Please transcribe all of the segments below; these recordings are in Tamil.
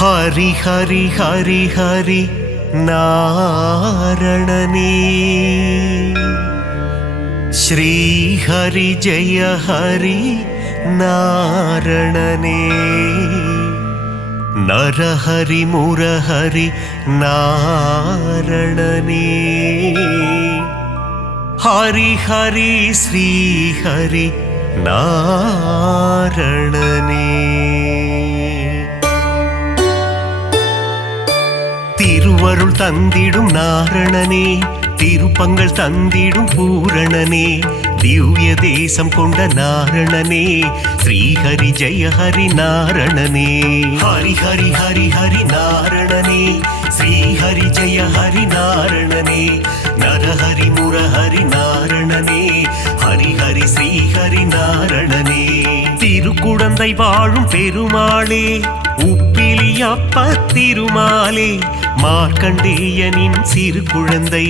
ஹரி ஹரி ஹரி ஹரி நாரணனே ஸ்ரீ ஹரி ஜெய ஹரி நாரணனே நரஹரி முரஹரி நாரணனே ஹரி ஹரி ஸ்ரீ ஹரி நாரணனே திருவருள் தந்திடும் நாரணனே திருப்பங்கள் தந்திடும் பூரணனே திவ்ய தேசம் கொண்ட நாரணனே ஸ்ரீஹரி ஜெய ஹரி நாரணனே ஹரி ஹரி ஹரி ஹரி நாரணனே ஸ்ரீஹரி ஜெய ஹரி நாரணனே நரஹரி முரஹரி நாரணனே ஹரி ஹரி ஸ்ரீஹரி நாரணனே திருக்குடந்தை வாழும் பெருமாளே உப்பிலியப்ப திருமாலே மார்க்கண்டேயனின் சிறு குழந்தை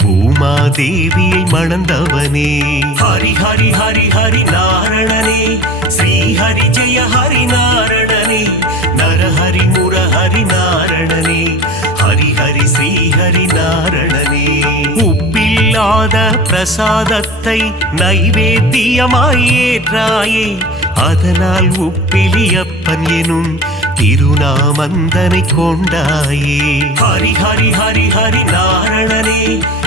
பூமாதேவியை மணந்தவனே ஹரி ஹரி ஹரி ஹரி நாரணனே ஸ்ரீஹரி ஜெய ஹரி நாரணனே நரஹரி முரஹரி நாரணனே ஹரி ஹரி ஸ்ரீஹரி நாரணனே உப்பில்லாத பிரசாதத்தை நைவேத்தியமாய் ஏற்றாயே அதனால் உப்பிலியப்பன் எனும் திருநாமந்தனை கொண்டாயே ஹரி ஹரி ஹரி ஹரி நாரணனே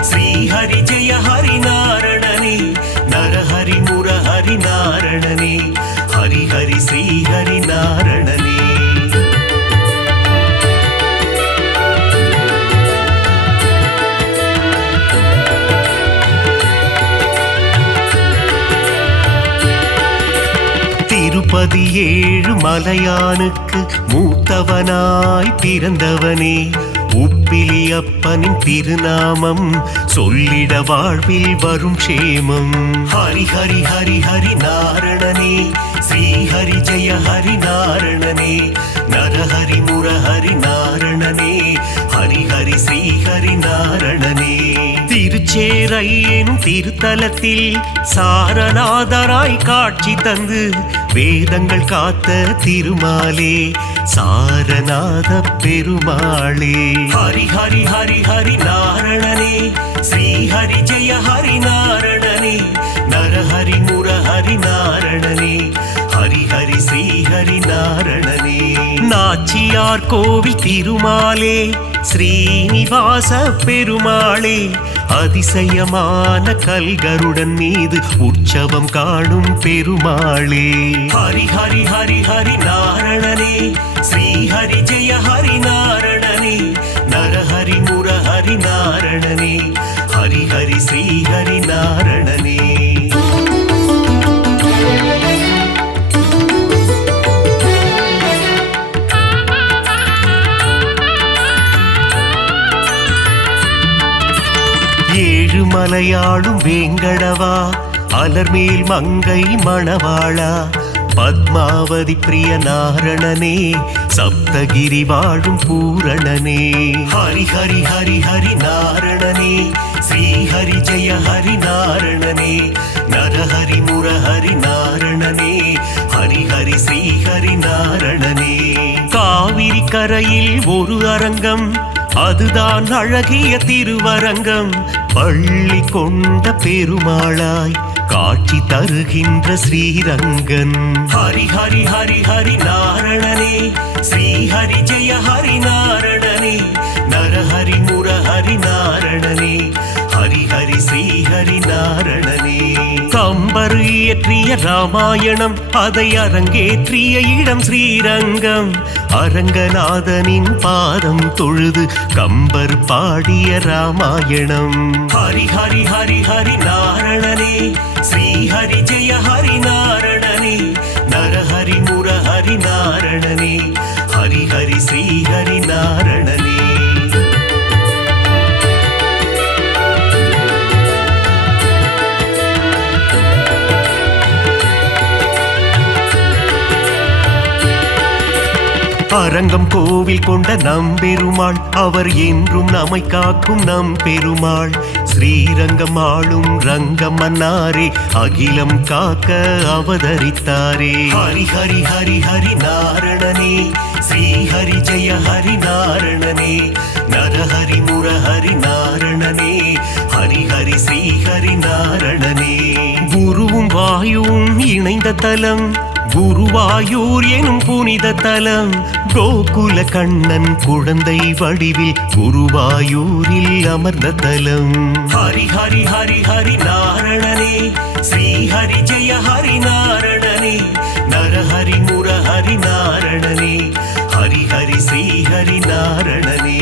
ஸ்ரீஹரி ஜெய ஹரி நாரணனே நரஹரி முரஹரி நாரணனே ஹரி ஹரி ஸ்ரீஹரி நாரணனே திருப்பதி ஏழு மலையானுக்கு மூத்தவனாய் பிறந்தவனே உப்பிலியப்பனின் திருநாமம் சொல்லிட வாழ்வில் வரும் க்ஷேமம் ஹரி ஹரி ஹரி ஹரி நாரணனே ஸ்ரீஹரி ஜெய ஹரி நாரணனே நரஹரி முரஹரி நாரணனே ஹரி ஹரி ஸ்ரீஹரி நாரணனே திருச்சேரை எனும் திருத்தலத்தில் சாரநாதராய் காட்சி தந்து வேதங்கள் காத்த திருமாலே சாரநாத பெருமாளே ஹரி ஹரி ஹரி ஹரி நாரணனே ஸ்ரீஹரி ஜெய ஹரி நாரணனே நரஹரி முரஹரி நாரணனே ஹரி ஹரி ஸ்ரீஹரி நாரணனே நாச்சியார் கோவில் திருமாலே ஸ்ரீனிவாச பெருமாளே அதிசயமான கல்கருடன் மீது உற்சவம் காணும் பெருமாளே ஹரி ஹரி ஹரி ஹரி நாரணனே ஸ்ரீஹரி ஜெய ஹரி நாரணனே நரஹரி முரஹரி நாரணனே ஹரி ஹரி ஸ்ரீஹரி நாரணனே ஏழு மலையாளும் வேங்கடவா அலர்மேல் மங்கை மணவாளா பத்மாவதி பிரிய நாரணனே சப்தகிரி வாழும் பூரணனே ஹரி ஹரி ஹரி ஹரி நாரணனே ஸ்ரீஹரி ஜெய ஹரி நாரணனே நரஹரி முரஹரி நாரணனே ஹரி ஹரி ஸ்ரீஹரி நாரணனே காவிரி கரையில் ஒரு அரங்கம் அதுதான் அழகிய திருவரங்கம் பள்ளி கொண்ட பெருமாளாய் காட்சி தருகின்ற ஸ்ரீரங்கன் ஹரி ஹரி ஹரி ஹரி நாரணனே ஸ்ரீஹரி ஜெய ஹரி நாரணனே நரஹரி முரஹரி நாரணனே ஹரி ஹரி ஸ்ரீஹரி நாரணனே கம்பர் இயற்றிய ராமாயணம் அதை அரங்கேற்றிய இடம் ஸ்ரீரங்கம் அரங்கநாதனின் பாதம் தொழுது கம்பர் பாடிய ராமாயணம் ஹரி ஹரி ஹரி ஹரி நாரணனே ஸ்ரீஹரி ஜெய ஹரி நாரணனே நரஹரி முரஹரி நாரணனே ஹரி ஹரி ஸ்ரீஹரி நாரணனே அரங்கம் கோவில் கொண்ட நம்பெருமாள் அவர் என்றும் நம்மை காக்கும் நம்பெருமாள் ஸ்ரீரங்கம் ஆளும் ரங்கம் மன்னாரே அகிலம் காக்க அவதரித்தாரே ஹரி ஹரி ஹரி ஹரி நாரணனே ஸ்ரீஹரி ஜெய ஹரி நாரணனே நரஹரி முரஹரி நாரணனே ஹரி ஹரி ஸ்ரீஹரி நாரணனே குருவும் வாயுவும் இணைந்த தலம் குருவாயூர் எனும் புனித தலம் கோகுல கண்ணன் குழந்தை வடிவில் குருவாயூரில் அமர்ந்த தலம் ஹரி ஹரி ஹரி ஹரி நாரணனே ஸ்ரீஹரி ஜெய ஹரி நாரணனே நரஹரி முரஹரி நாரணனே ஹரி ஹரி ஸ்ரீஹரி நாரணனே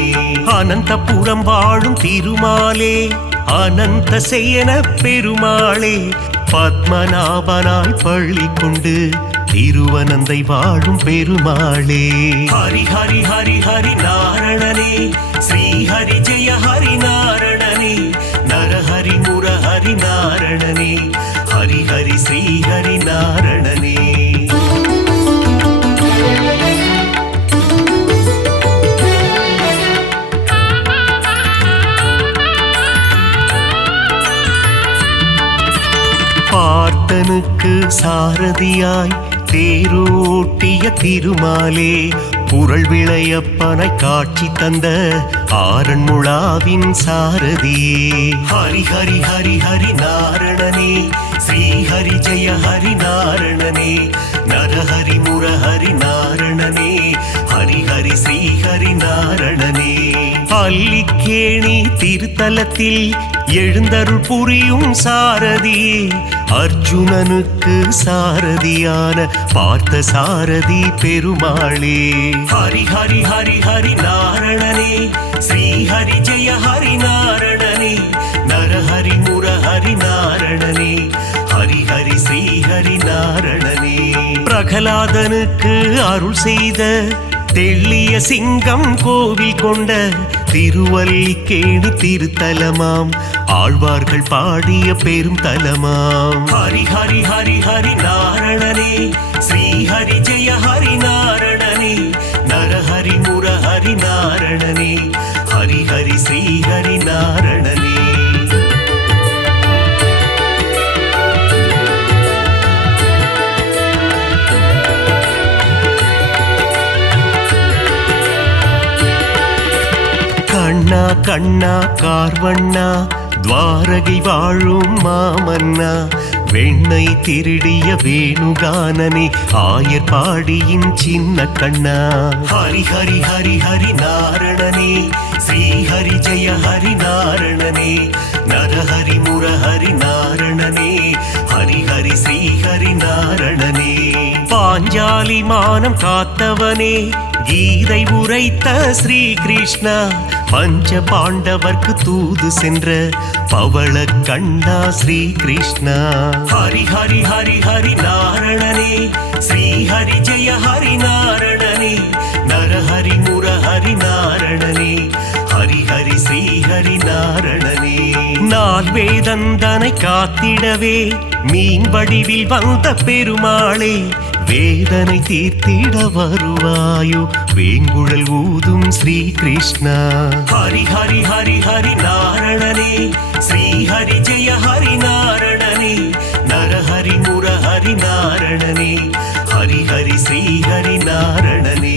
அனந்தபுரம் வாழும் திருமாலே அனந்த சேன பெருமாளே பத்மநாபனாய் பள்ளி கொண்டு திருவனந்தை வாழும் பெருமாளே ஹரி ஹரி ஹரி ஹரி நாரணனே ஸ்ரீஹரி ஜெய ஹரி நாரணனே நரஹரி முரஹரி நாரணனே ஹரி ஹரி ஸ்ரீஹரி நாரணனே பார்த்தனுக்கு சாரதியாய் தேரோட்டிய திருமாலே புரள் விளையப்பனை காட்சி தந்த ஆரண்முழாவின் சாரதியே ஹரி ஹரி ஹரி ஹரி நாரணனே ஸ்ரீஹரி ஜெய ஹரி நாரணனே நரஹரி முரஹரி நாரணனே ஹரி ஹரி ஸ்ரீஹரி நாரணனே பள்ளிக்கேணி திருத்தலத்தில் எழுந்தருள் புரியும் சாரதியே அர்ஜுனனுக்கு சாரதியான பார்த்த சாரதி பெருமாளே ஹரி ஹரி ஹரி ஹரி நாரணனே ஸ்ரீஹரி ஜெய ஹரி நாரணனே நரஹரி முரஹரி நாரணனே ஹரி ஹரி ஸ்ரீஹரி நாரணனே பிரகலாதனுக்கு அருள் செய்த தெள்ளிய சிங்கம் கோவில் கொண்ட திருவல்லிக்கேணி திருத்தலமாம் ஆழ்வார்கள் பாடிய பெரும் தலமாம் ஹரி ஹரி ஹரி ஹரி நாரணனே ஸ்ரீஹரி ஜெய ஹரி நாரணனே நரஹரி முரஹரி நாரணனே ஹரி ஹரி ஸ்ரீஹரி நாரணனே கண்ணா கண்ணா கார்வண்ணா துவாரகை வாழும் மாமன்னா வெண்ணை திருடிய வேணுகானனே ஆயர் பாடியின் சின்ன கண்ணா ஹரி ஹரி ஹரி ஹரி நாரணனே ஸ்ரீஹரி ஜெய ஹரி நாரணனே நரஹரி முரஹரி நாரணனே ஹரி ஹரி ஸ்ரீஹரி நாரணனே பாஞ்சாலி மானம் காத்தவனே கீதை உரைத்த ஸ்ரீ கிருஷ்ணா பஞ்ச பாண்டவர்க்கு தூது சென்ற பவள கண்ணா ஸ்ரீ கிருஷ்ணா ஹரி ஹரி ஹரி ஹரி நாரணனே ஸ்ரீஹரி ஜெய ஹரி நாரணனே நரஹரி முரஹரி நாரணனே ஹரி ஹரி ஸ்ரீஹரி நாரணனே நால் வேதந்தனை காத்திடவே மீன் வடிவில் வந்த பெருமாளே வேதனை தீர்த்திட வருவாயோ வேங்குழல் ஊதும் ஸ்ரீ கிருஷ்ணா ஹரி ஹரி ஹரி ஹரி நாரணனே ஸ்ரீஹரி ஜெய ஹரி நாரணனே நரஹரி முரஹரி நாரணனே ஹரி ஹரி ஸ்ரீஹரி நாரணனே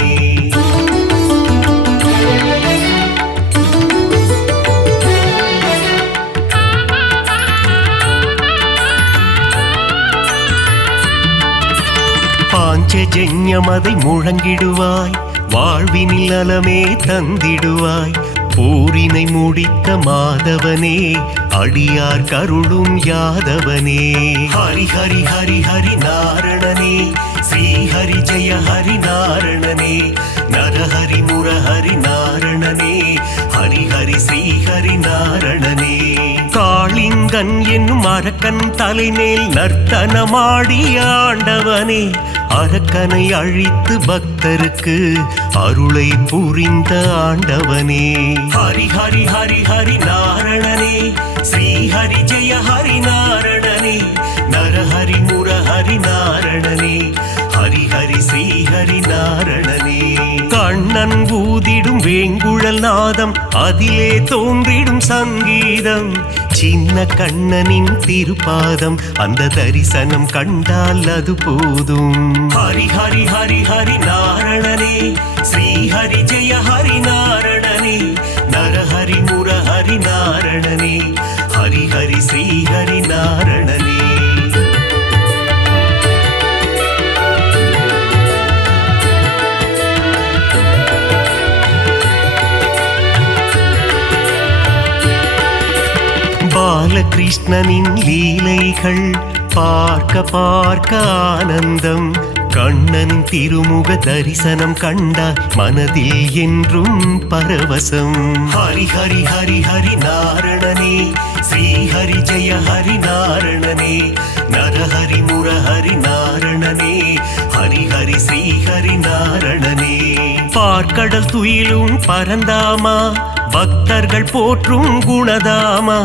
பாஞ்சஜன்யமதை முழங்கிடுவாய் வாழ்வினில் நலமே தந்திடுவாய் போரினை முடித்த மாதவனே அடியார் கருளும் யாதவனே ஹரி ஹரி ஹரி ஹரி நாரணனே ஸ்ரீஹரி ஜெய ஹரி நாரணனே நரஹரி முரஹரி நாரணனே ஹரி ஹரி ஸ்ரீஹரி நாரணனே காளிங்கன் என்னும் அரக்கன் தலைமேல் நர்த்தனமாடிய ஆண்டவனே அரக்கனை அழித்து பக்தருக்கு அருளை புரிந்த ஆண்டவனே ஹரி ஹரி ஹரி ஹரி நாரணனே ஸ்ரீஹரி ஜெய ஹரி நாரணனே நரஹரி முரஹரி நாரணனே ஹரி ஹரி ஸ்ரீஹரி நாரணனே கண்ணன் ஊதிடும் வேங்குழல் நாதம் அதிலே தோன்றிடும் சங்கீதம் சின்ன கண்ணனின் திருப்பாதம் அந்த தரிசனம் கண்டால் அது போதும் ஹரி ஹரி ஹரி ஹரி நாரணனே கிருஷ்ணனின் லீலைகள் பார்க்க பார்க்க ஆனந்தம். கண்ணனின் திருமுக தரிசனம் கண்டால் மனதில் என்றும் பரவசம். ஹரி ஹரி ஹரி ஹரி நாரணனே, ஸ்ரீ ஹரி ஜெய ஹரி நாரணனே, நரஹரி முரஹரி நாரணனே, ஹரி ஹரி ஸ்ரீ ஹரி நாரணனே. பார்க்கடல் துயிலும் பரந்தாமா, பக்தர்கள் போற்றும் குணதாமா,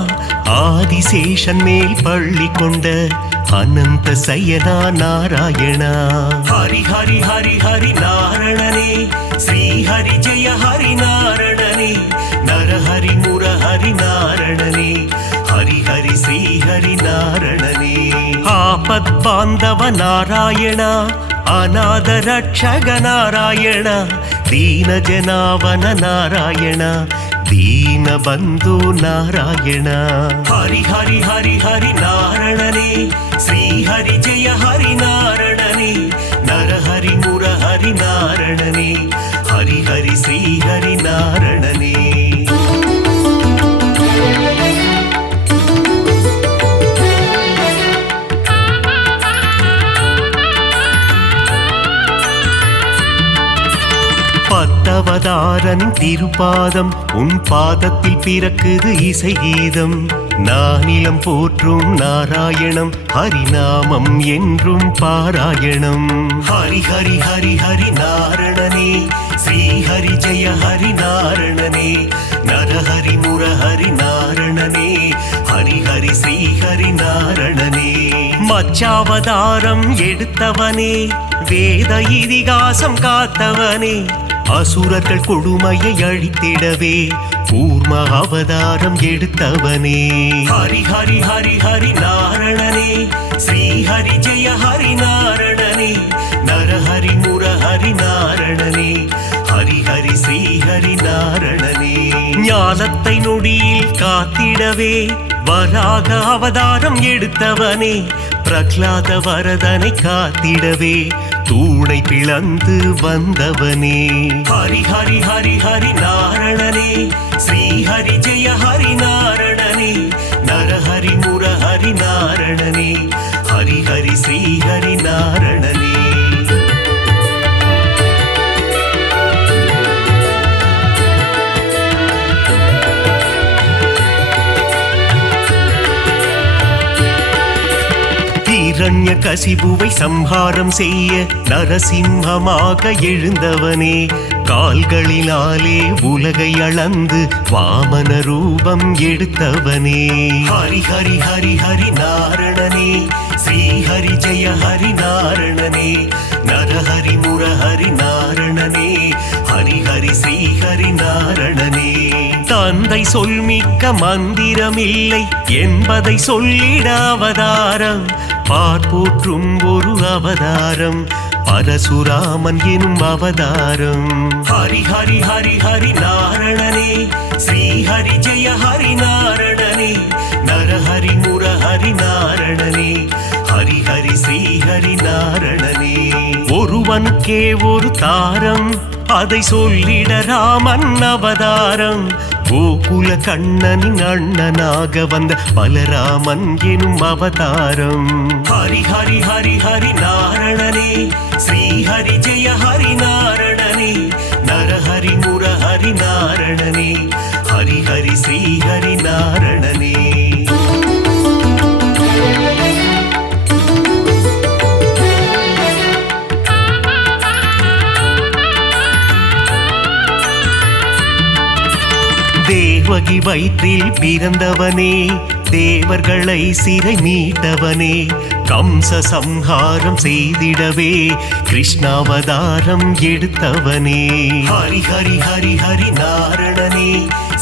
ஆதிசேஷன் மேல் பள்ளி கொண்ட அனந்த சயனா நாராயணா. ஹரி ஹரி ஹரி ஹரி நாரணனே, ஸ்ரீ ஹரி ஜெய ஹரி நாரணனே, நரஹரி முரஹரி நாரணனே, ஹரி ஹரி ஸ்ரீ ஹரி நாரணனே. ஆபத் பாந்தவ நாராயணா, அநாத ரட்சக நாராயணா, தீன ஜனாவன நாராயணா, தீன பந்து நாராயண. ஹரி ஹரி ஹரி ஹரி நாரணனே, ஸ்ரீ ஹரி ஜெய ஹரி நாரணனே, நரஹரி முரஹரி நாரணனே, ஹரி ஹரி ஸ்ரீ ஹரி நாரணனே. பத்தவதாரன் திருப்பாதம், உன் பாதத்தில் பிறக்குது இசை கீதம். நானிலம் போற்றும் நாராயணம், ஹரிநாமம் என்றும் பாராயணம். ஹரி ஹரி ஹரி ஹரி நாரணனே, ஸ்ரீ ஹரி ஜெய ஹரி நாரணனே, நரஹரி முரஹரி நாரணனே, ஹரி ஹரி ஸ்ரீ ஹரி நாரணனே. மச்சாவதாரம் எடுத்தவனே, வேத இதிகாசம் காத்தவனே, அசுரர்கள் கொடுமையை அழித்திடவே கூர்ம அவதாரம் எடுத்தவனே. ஹரி ஹரி ஹரி ஹரி நாரணனே, ஸ்ரீ ஹரி ஜெய ஹரி நாரணனே, நரஹரி முரஹரி நாரணனே, ஹரி ஹரி ஸ்ரீ ஹரி நாரணனே. ஞானத்தை நொடியில் காத்திடவே வராக அவதாரம் எடுத்தவனே, பிரகலாத வரதனை காத்திடவே தூணை பிளந்து வந்தவனே. ஹரி ஹரி ஹரி ஹரி நாரணனே, ஸ்ரீ ஹரி ஜெய ஹரி நாரணனே, நரஹரி முரஹரி நாரணனே, ஹரி ஹரி ஸ்ரீ ஹரி நாரணனே. இரண்ய கசிபுவை சம்ஹாரம் செய்ய நரசிம்மமாக எழுந்தவனே, கால்களினாலே உலகை அளந்து வாமன ரூபம் எடுத்தவனே. ஹரி ஹரி ஹரி ஹரி நாரணனே, ஸ்ரீ ஹரி ஜெய ஹரி நாரணனே, நரஹரி முரஹரி நாரணனே, ஹரி ஹரி ஸ்ரீ ஹரி நாரணனே. தந்தை சொல்மிக்க மந்திரமில்லை என்பதை சொல்லிட அவதாரம், பார்ப்போற்றும் ஒரு அவதாரம், பரசுராமன் எனும் அவதாரம். ஹரி ஹரி ஹரி ஹரி நாரணனே, ஸ்ரீ ஹரி ஜெய ஹரி நாரணனே, நரஹரி முரஹரி நாரணனே, ஹரி ஹரி ஸ்ரீ ஹரி நாரணனே. ஒருவனுக்கே ஒரு தாரம், அதை சொல்லிட ராமன் அவதாரம், கோகுல கண்ணனின் அண்ணனாக வந்த பலராமன் எனும் அவதாரம். ஹரி ஹரி ஹரி ஹரி நாரணனே, ஸ்ரீ ஹரி ஜெய ஹரி நாரணனே, நரஹரி முரஹரி நாரணனே, ஹரி ஹரி ஸ்ரீ ஹரி நாரணனே. தேவகி வயிற்றில் பிறந்தவனே, தேவர்களை சிறை மீட்டவனே, கம்ச சம்ஹாரம் செய்திடவே கிருஷ்ணாவதாரம் எடுத்தவனே. ஹரி ஹரி ஹரி ஹரி நாரணனே,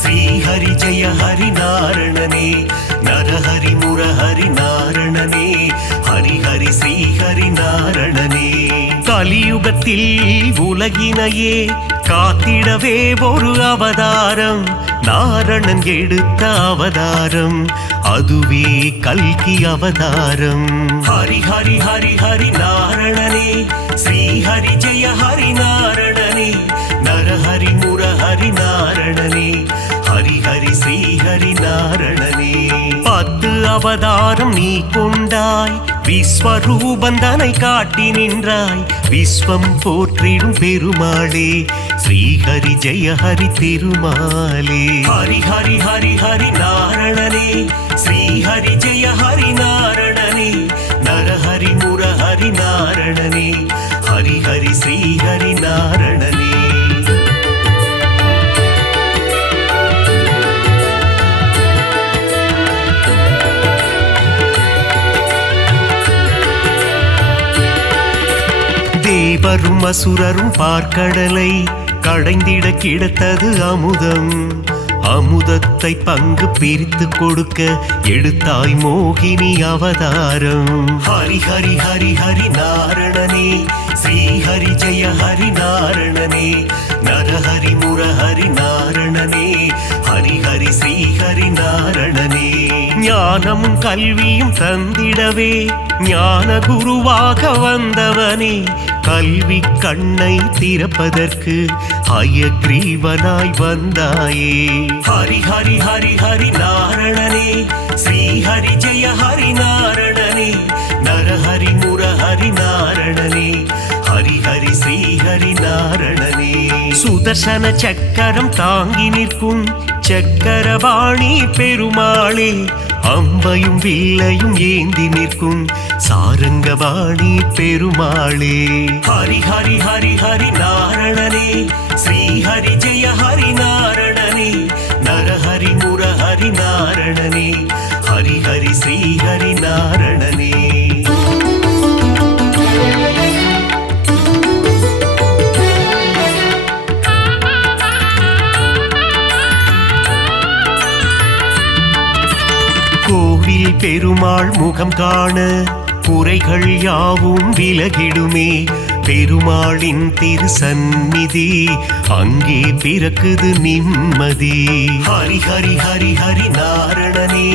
ஸ்ரீ ஹரி ஜெய ஹரி நாரணனே, நரஹரி முரஹரி நாரணனே, ஹரி ஹரி ஸ்ரீ ஹரி நாரணனே. கலியுகத்தில் உலகினையே காத்திடவே ஒரு அவதாரம், நாரணன் எடுத்த அவதாரம், அதுவே கல்கி அவதாரம். ஹரி ஹரி ஹரி ஹரி நாரணனே, ஸ்ரீ ஹரி ஜெய ஹரி நாரணனே, நரஹரி முரஹரி நாரணனே, ஹரி ஹரி ஸ்ரீ ஹரி நாரணனே. 10 அவதாரம் நீ கொண்டாய், விஸ்வரூபந்தனை காட்டி நின்றாய். விஸ்வம் போற்றிடும் பெருமாளே, ஸ்ரீஹரி ஜெய ஹரி திருமாலே. ஹரி ஹரி ஹரி ஹரி நாரணனே, ஸ்ரீஹரி ஜெய ஹரி நாரணனே. நரஹரி முரஹரி நாரணனே, ஹரி ஹரி ஸ்ரீஹரி நாரணனே. தேவரும் அசுரரும் பார்க்கடலை கடைந்திட கிடைத்தது அமுதம். அமுதத்தை பங்கு பிரித்து கொடுக்க எடுத்தாய் மோகினி அவதாரம். ஹரி ஹரி ஹரி ஹரி நாரணனே, ஸ்ரீஹரி ஜெய ஹரி நாரணனே. நரஹரி முரஹரி நாரணனே, ஹரி ஹரி ஸ்ரீஹரி நாரணனே. ஞானமும் கல்வியும் தந்திடவே ஞான குருவாக வந்தவனே, கல்வி கண்ணை திறப்பதற்கு ஹயக்ரீவனாய் வந்தாயே. ஹரி ஹரி ஹரி ஹரி நாரணனே, ஸ்ரீஹரி ஜெய ஹரி நாரணனே. நரஹரி முரஹரி நாரணனே, ஹரி ஹரி ஸ்ரீஹரி நாரணனே. சுதர்சன சக்கரம் தாங்கி நிற்கும் சக்கரபாணி பெருமாளே, அம்பையும் வில்லையும் ஏந்தி நிற்கும் சாரங்கபாணி பெருமாளே. ஹரி ஹரி ஹரி ஹரி நாரணனே, ஸ்ரீஹரி ஜெய ஹரி நாரணனே. நரஹரி முரஹரி நாரணனே, ஹரி ஹரி ஸ்ரீஹரி நாரணனே. கோவில் பெருமாள் முகம் காண குறைகள் யாவும் விலகிடுமே. பெருமாளின் திருசந்நிதி அங்கே பிறக்குது நிம்மதி. ஹரி ஹரி ஹரி ஹரி நாரணனே,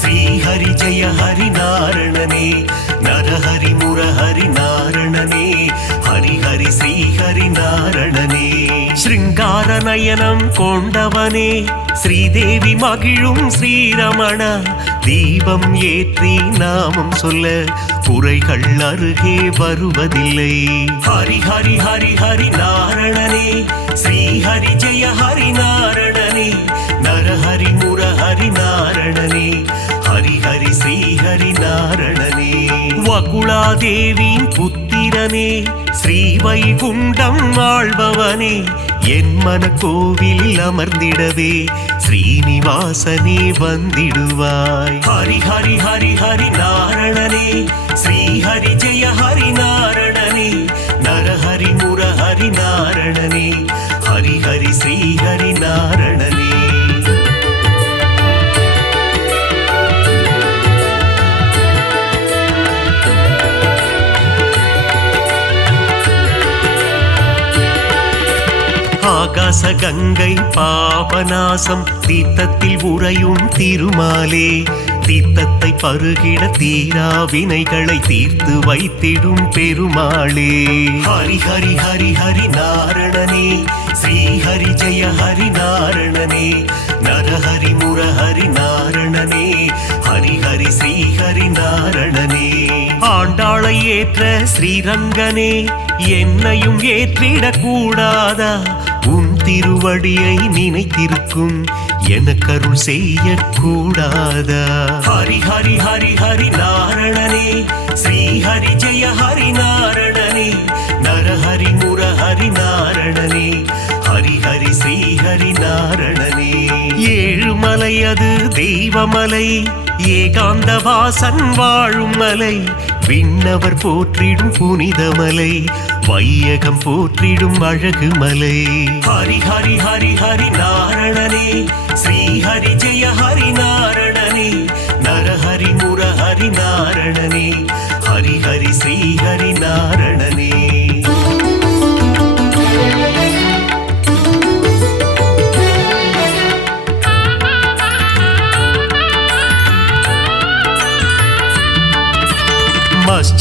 ஸ்ரீஹரி ஜெய ஹரி நாரணனே. நரஹரி முரஹரி நாரணனே, ஹரி ஹரி ஸ்ரீஹரி நாரணனே. ஸ்ருங்கார நயனம் கொண்டவனே, ஸ்ரீதேவி மகிழும் ஸ்ரீரமண. தீபம் ஏற்றி நாமம் சொல்ல குறைகள் அருகே வருவதில்லை. ஹரி ஹரி ஹரி ஹரி நாரணனே, ஸ்ரீஹரி ஜெய ஹரி நாரணனே. நரஹரி முரஹரி நாரணனே, ஹரி ஹரி ஸ்ரீஹரி நாரணனே. வகுளாதேவியின் புத்திரனே, ஸ்ரீ வைகுண்டம் ஆள்பவனே. என் மன கோவிலில் அமர்ந்திடவே ஸ்ரீனிவாசனே வந்திடுவாய். ஹரி ஹரி ஹரி ஹரி நாரணனே, ஸ்ரீஹரி ஜெய ஹரி நாரணனே. நரஹரி முரஹரி நாரணனே, ஹரி ஹரி ஸ்ரீஹரி நாரணனே. ஆகாச கங்கை பாபநாசம் தீர்த்தத்தில் உறையும் திருமாலே. தீர்த்தத்தை பருகிட தீரா வினைகளை தீர்த்து வைத்திடும் பெருமாளே. ஹரி ஹரி ஹரி ஹரி நாரணனே, ஸ்ரீஹரி ஜெய ஹரி நாரணனே. நரஹரி முரஹரி நாரணனே, ஹரி ஹரி ஸ்ரீஹரி நாரணனே. ஆண்டாளை ஏற்ற ஸ்ரீரங்கனே, என்னையும் ஏற்றிடக் கூடாதா? உன் திருவடியை நினைத்திருக்கும் எனக்கருள் செய்யக்கூடாதா? ஹரி ஹரி ஹரி ஹரி நாரணனே, ஸ்ரீஹரி ஜெய ஹரி நாரணனே. நரஹரி முரஹரி நாரணனே, ஹரி ஹரி ஸ்ரீஹரி நாரணனே. ஏழுமலை அது தெய்வமலை, ஏகாந்த வாசன் வாழும் மலை. விண்ணவர் போற்றிடும் புனிதமலை, வையகம் போற்றிடும் அழகு மலை. ஹரி ஹரி ஹரி ஹரி நாரணனே, ஸ்ரீஹரி ஜெய ஹரி நாரணனே. நரஹரி முரஹரி நாரணனே, ஹரி ஹரி ஸ்ரீஹரி நாரணனே.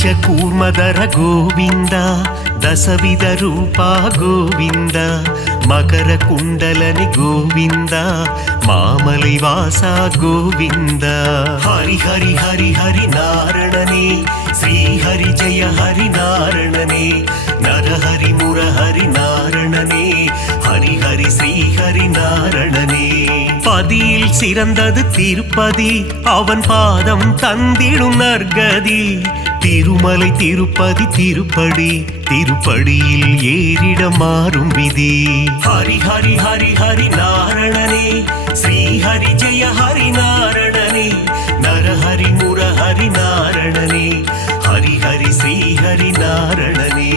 ಪಂಚಕೂರ್ಮದರ ಗೋವಿಂದ ದಸವಿಧ ರೂಪ ಗೋವಿಂದ ಮಕರ ಕುಂಡಲನಿ ಗೋವಿಂದ ಮಾಮಲೈ ವಾಸ ಗೋವಿಂದ ಹರಿ ಹರಿ ಹರಿ ಹರಿ ನಾರಣನೇ ಶ್ರೀ ಹರಿ ಜಯ ಹರಿ ನಾರಣನೇ ನರಹರಿ ಮುರಹರಿ நாரணனே ஹரி ஹரி ஸ்ரீ ஹரி நாரணனே பதியில் சிறந்தது திருப்பதி அவன் பாதம் தந்திடும் நற்கதி திருமலை திருப்பதி திருப்படி திருப்படியில் ஏறிட மாறும் விதி ஹரி ஹரி ஹரி ஹரி நாரணனே ஸ்ரீ ஹரி ஜெய ஹரி நாரணனே நரஹரி முரஹரி நாரணனே ஹரி ஹரி ஸ்ரீ ஹரி நாரணனே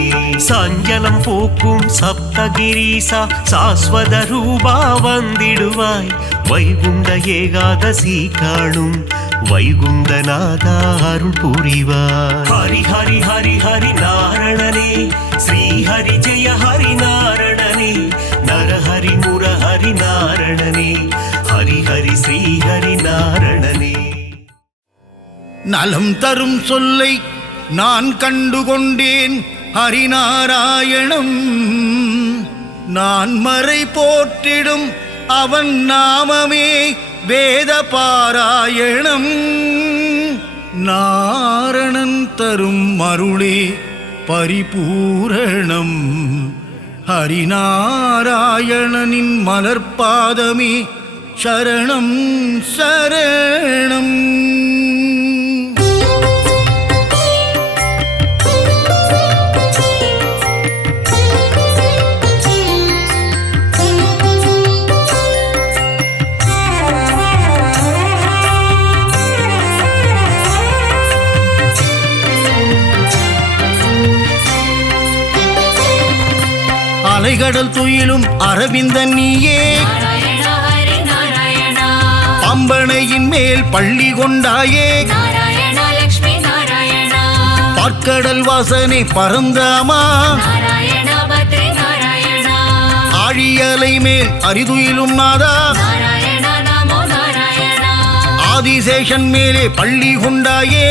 சஞ்சலம் போக்கும் சப்தகிரீசா சாஸ்வத ரூபா வந்திடுவாய் வைகுண்ட ஏகாதசி காணும் வைகுண்டநாதா அருள் புரிவாய் ஹரி ஹரி ஹரி ஹரி நாரணனே ஸ்ரீ ஹரி ஜெய ஹரி நாரணனே நரஹரி முரஹரி நாரணனே ஹரி ஹரி ஸ்ரீ ஹரி நாரணனே நலம் தரும் சொல்லை நான் கண்டுகொண்டேன் ஹரிநாராயணம் நான் மறை போற்றிடும் அவன் நாமமே வேத பாராயணம் நாரணன் தரும் அருளே பரிபூரணம் ஹரிநாராயணனின் மலர்பாதமே சரணம் சரணம் அலைகடல் துயிலும் அரவிந்தன் நீயே பம்பனையின் மேல் பள்ளி கொண்டாயே பார்க்கடல் வாசனை பரந்தாமா ஆழியலை மேல் அரிதுயிலும் நாதா ஆதிசேஷன் மேலே பள்ளி கொண்டாயே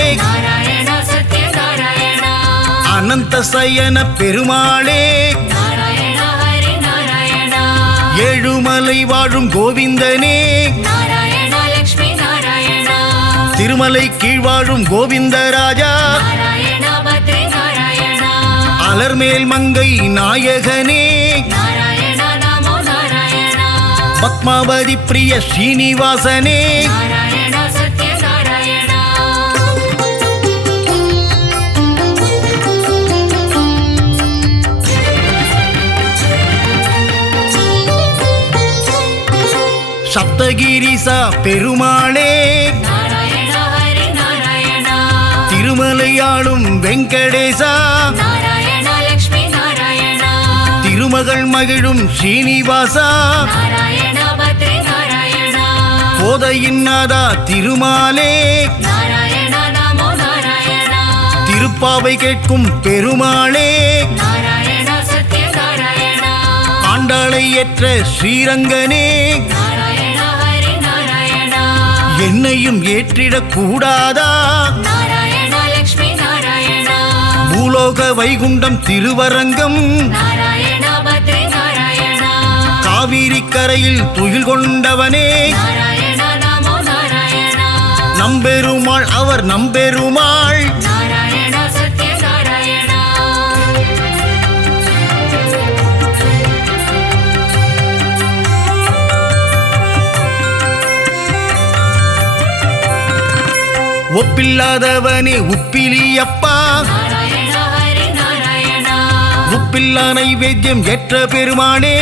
அனந்த சயன பெருமாளே ஏழுமலை வாழும் கோவிந்தனே திருமலை கீழ் வாழும் கோவிந்தராஜா அலர்மேல் மங்கை நாயகனே பத்மாவதி பிரிய ஸ்ரீனிவாசனே சப்தகிரிசா பெருமாளே திருமலையாளும் வெங்கடேசா திருமகள் மகிழும் ஸ்ரீனிவாசா போதையின் நாதா திருமாலே திருப்பாவை கேட்கும் பெருமாளே ஆண்டாளை ஏற்ற ஸ்ரீரங்கனே என்னையும் ஏற்றிடக் கூடாதா பூலோக வைகுண்டம் திருவரங்கம் காவிரி கரையில் துயில் கொண்டவனே நம்பெருமாள் அவர் நம்பெருமாள் ஒப்பில்லாதவனே உப்பிலியப்பா உப்பில்லா நைவேத்தியம் ஏற்ற பெருமானே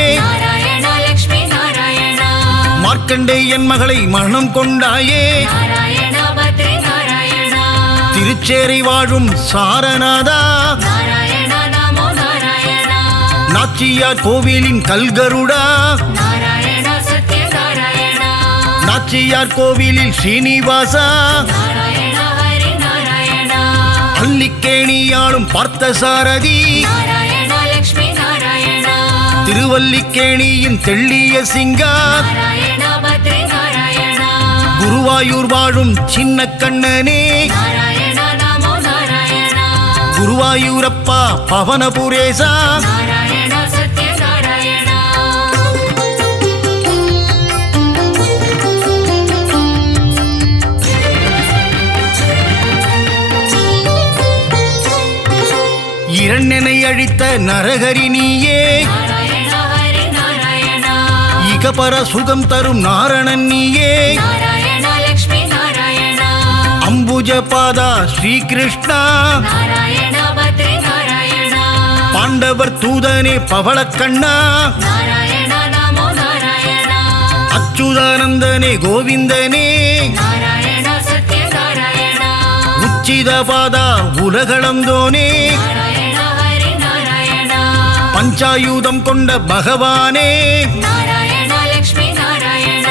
மார்க்கண்டேயன் மகளை மனம் கொண்டாயே திருச்சேரை வாழும் சாரநாதா நாச்சியார் கோவிலின் கல்கருடா நாச்சியார் கோவிலில் ஸ்ரீனிவாசா அல்லிக்கேணியாளும் பார்த்த சாரதி திருவல்லிக்கேணியின் தெள்ளிய சிங்கா குருவாயூர் வாழும் சின்ன கண்ணனே குருவாயூரப்பா பவனபுரேசா நாராயண சத்ய நாராயண இரண்டனை அழித்த நரகரி நீயே நாராயண ஹரி நாராயண இகபர சுகம் தரும் நாரணன் நீயே நாராயண லக்ஷ்மி நாராயண அம்புஜ பாதா ஸ்ரீகிருஷ்ணா நாராயண பத்ரி நாராயண பாண்டவர் தூதனே பவளக்கண்ணா நாராயண நமோ நாராயண அச்சுதானந்தனே கோவிந்தனே நாராயண சத்ய நாராயண உச்சித பாதா உலகளந்தோனே நாராயண ஹரி நாராயண பஞ்சாயுதம் கொண்ட பகவானே நாராயண லக்ஷ்மி நாராயண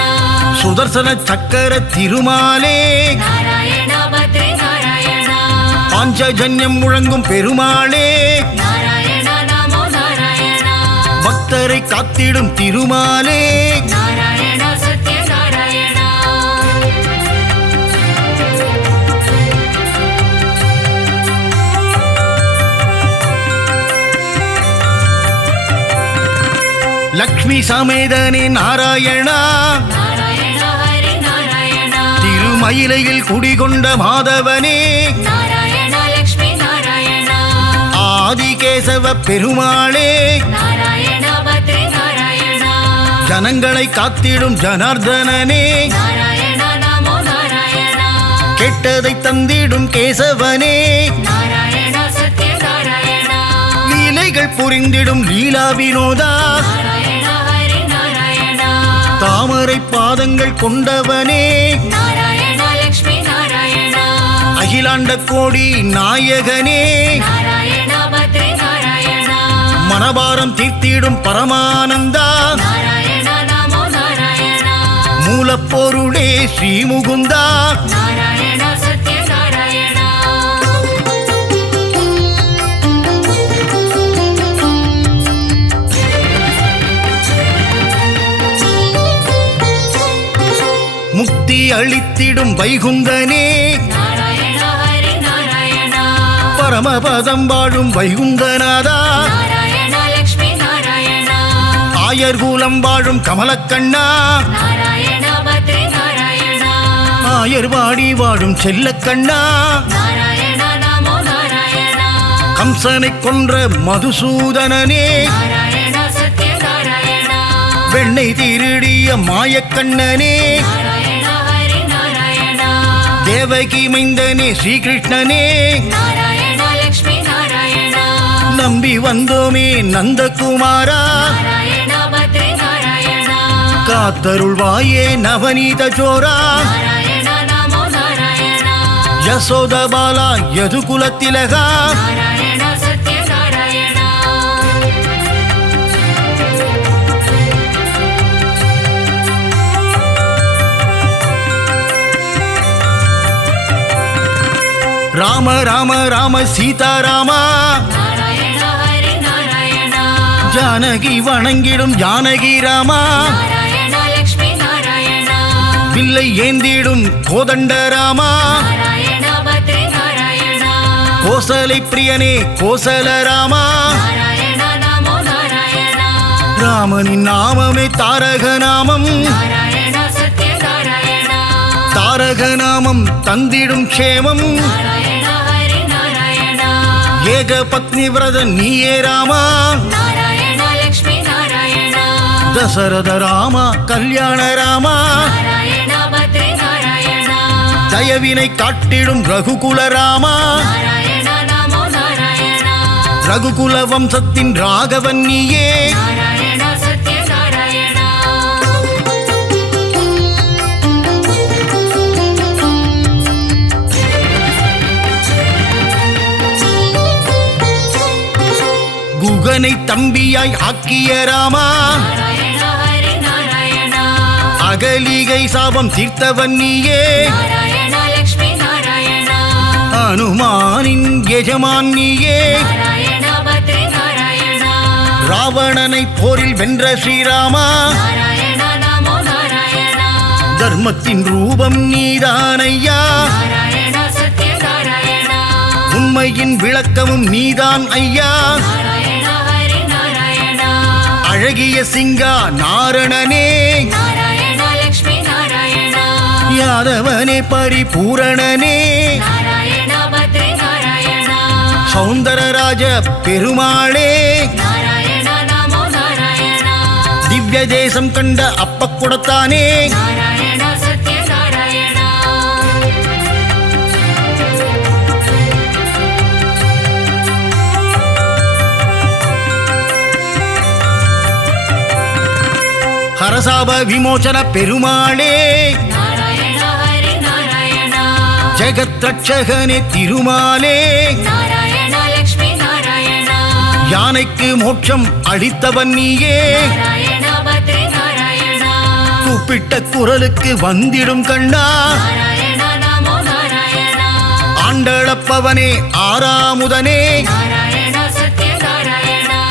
சுதர்சன சக்கர திருமாலே நாராயண பத்ரி நாராயண பாஞ்சஜன்யம் முழங்கும் பெருமாளே நாராயண நமோ நாராயண பக்தரை காத்திடும் திருமாலே நாராயண சத்ய நாராயண லக்ஷ்மி சமேதனே நாராயணா நாராயண ஹரி நாராயண திருமயிலையில் குடிகொண்ட மாதவனே நாராயண லக்ஷ்மி நாராயண ஆதிகேசவ பெருமாளே நாராயண பத்ரி நாராயண ஜனங்களை காத்திடும் ஜனார்தனனே நாராயண நமோ நாராயண கெட்டதை தந்திடும் கேசவனே நாராயண சத்ய நாராயண லீலைகள் புரிந்திடும் லீலா வினோதா நாராயண ஹரி நாராயண தாமரை பாதங்கள் கொண்டவனே நாராயண லக்ஷ்மி நாராயண அகிலாண்ட கோடி நாயகனே நாராயண பத்ரி நாராயண மனபாரம் தீர்த்திடும் பரமானந்தா நாராயண நமோ நாராயண மூலப்பொருளே ஸ்ரீமுகுந்தா நாராயண சத்ய நாராயண முக்தி அளித்திடும் வைகுந்தனே நாராயண ஹரி நாராயண பரமபதம் வாழும் வைகுந்தநாதா நாராயண லக்ஷ்மி நாராயண ஆயர்கூலம் வாழும் கமலக்கண்ணா நாராயண பத்ரி நாராயண ஆயர்வாடி வாழும் செல்லக்கண்ணா நாராயண நமோ நாராயண கம்சனை கொன்ற மதுசூதனனே நாராயண சத்ய நாராயண வெண்ணை திருடிய மாயக்கண்ணனே நாராயண ஹரி நாராயண தேவகி மைந்தனே ஸ்ரீகிருஷ்ணனே நாராயண லக்ஷ்மி நாராயண நம்பி வந்தோமே நந்தகுமாரா நாராயண பத்ரி நாராயண காத்தருள்வாயே நவநீத சோரா நாராயண நமோ நாராயண யசோத பாலா யதுகுல திலகா நாராயண சத்ய நாராயண ராம ராம ராம சீதாராமா நாராயண ஹரி நாராயண ஜானகி வணங்கிடும் ஜானகி ராமா நாராயண லக்ஷ்மி நாராயண வில்லை ஏந்திடும் கோதண்ட ராமா நாராயண பத்ரி நாராயண கோசலை பிரியனே கோசல ராமா நாராயண நமோ நாராயண ராமனின் நாமமே தாரக நாமம் நாராயண சத்ய நாராயண தாரக நாமம் தந்திடும் க்ஷேமம் நாராயண ஹரி நாராயண ஏக பத்னி விரத நீயே ராமா நாராயண லக்ஷ்மி நாராயண தசரத ராமா கல்யாண ராமா நாராயண பத்ரி நாராயண தயவினை காட்டிடும் ரகுகுல ராமா நாராயண நமோ நாராயண ரகுகுல வம்சத்தின் ராகவன் நீயே நாராயண சத்ய நாராயண குகனை தம்பியாய் ஆக்கிய ராமா நாராயண ஹரி நாராயண அகலிகை சாபம் தீர்த்தவன் நீயே நாராயண லக்ஷ்மி நாராயண அனுமானின் எஜமான் நீயே நாராயண பத்ரி நாராயண ராவணனை போரில் வென்ற ஸ்ரீராமா நாராயண நமோ நாராயண தர்மத்தின் ரூபம் நீதானையா நாராயண சத்ய நாராயண உண்மையின் விளக்கமும் நீதான் ஐயா. நாராயண ஹரி நாராயணா. அழகிய சிங்கா நாரணனே, நாராயண லக்ஷ்மி நாராயணா. யாதவனே பரிபூரணனே, நாராயண பத்ரி நாராயணா. சௌந்தரராஜ பெருமாளே, நாராயண நமோ நாராயணா. திவ்ய தேசம் கண்ட அப்பக்குடத்தானே, நாராயண சத்ய நாராயணா. ஹரசாப விமோசன பெருமாளே, நாராயண ஹரி நாராயணா. ஜெகத் ரட்சகனே திருமாலே, நாராயண லக்ஷ்மி நாராயணா. யானைக்கு மோட்சம் அளித்தவன் நீயே, நாராயண பத்ரி நாராயணா. கூப்பிட்ட குரலுக்கு வந்திடும் கண்ணா, நாராயண நமோ நாராயணா. ஆண்டளப்பவனே ஆறாமுதனே, நாராயண சத்ய நாராயணா.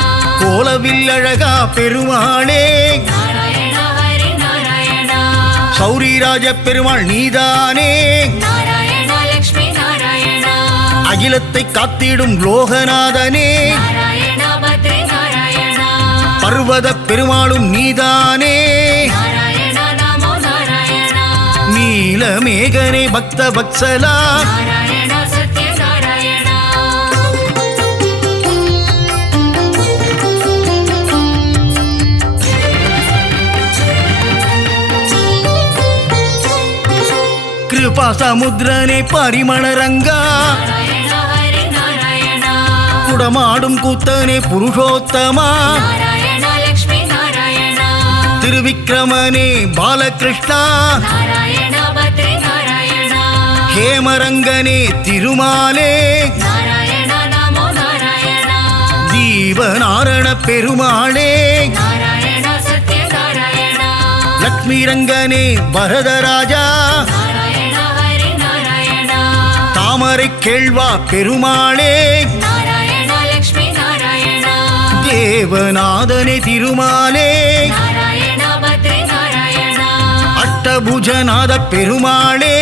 கோலவில் அழகா பெருமாளே, நாராயண ஹரி நாராயணா. சௌரிராஜ பெருமாள் நீதானே, நாராயண லக்ஷ்மி நாராயணா. அகிலத்தை காத்திடும் லோகநாதனே, நாராயண பத்ரி நாராயணா. பர்வத பெருமாளும் நீதானே, நாராயண நமோ நாராயணா. நீலமேகனே பக்த வத்சலா, நாராயண சத்ய நாராயணா. கிருபா சமுத்திரனே பரிமளரங்கா, நாராயண ஹரி நாராயணா. குடமாடும் கூத்தனே புருஷோத்தமா, நாராயண லக்ஷ்மி நாராயணா. திருவிக்கிரமனே பாலகிருஷ்ணா, நாராயண பத்ரி நாராயணா. ஹேமரங்கனே திருமாலே, நாராயண நமோ நாராயணா. தீபநாரண பெருமாளே, நாராயண சத்ய நாராயணா. லக்ஷ்மி ரங்கனே வரதராஜா, நாராயண ஹரி நாராயணா. தாமரை கேள்வா பெருமாளே, நாராயண லக்ஷ்மி நாராயணா. தேவநாதனே திருமாலே, நாராயண பத்ரி நாராயணா. அஷ்டபுஜநாத பெருமாளே,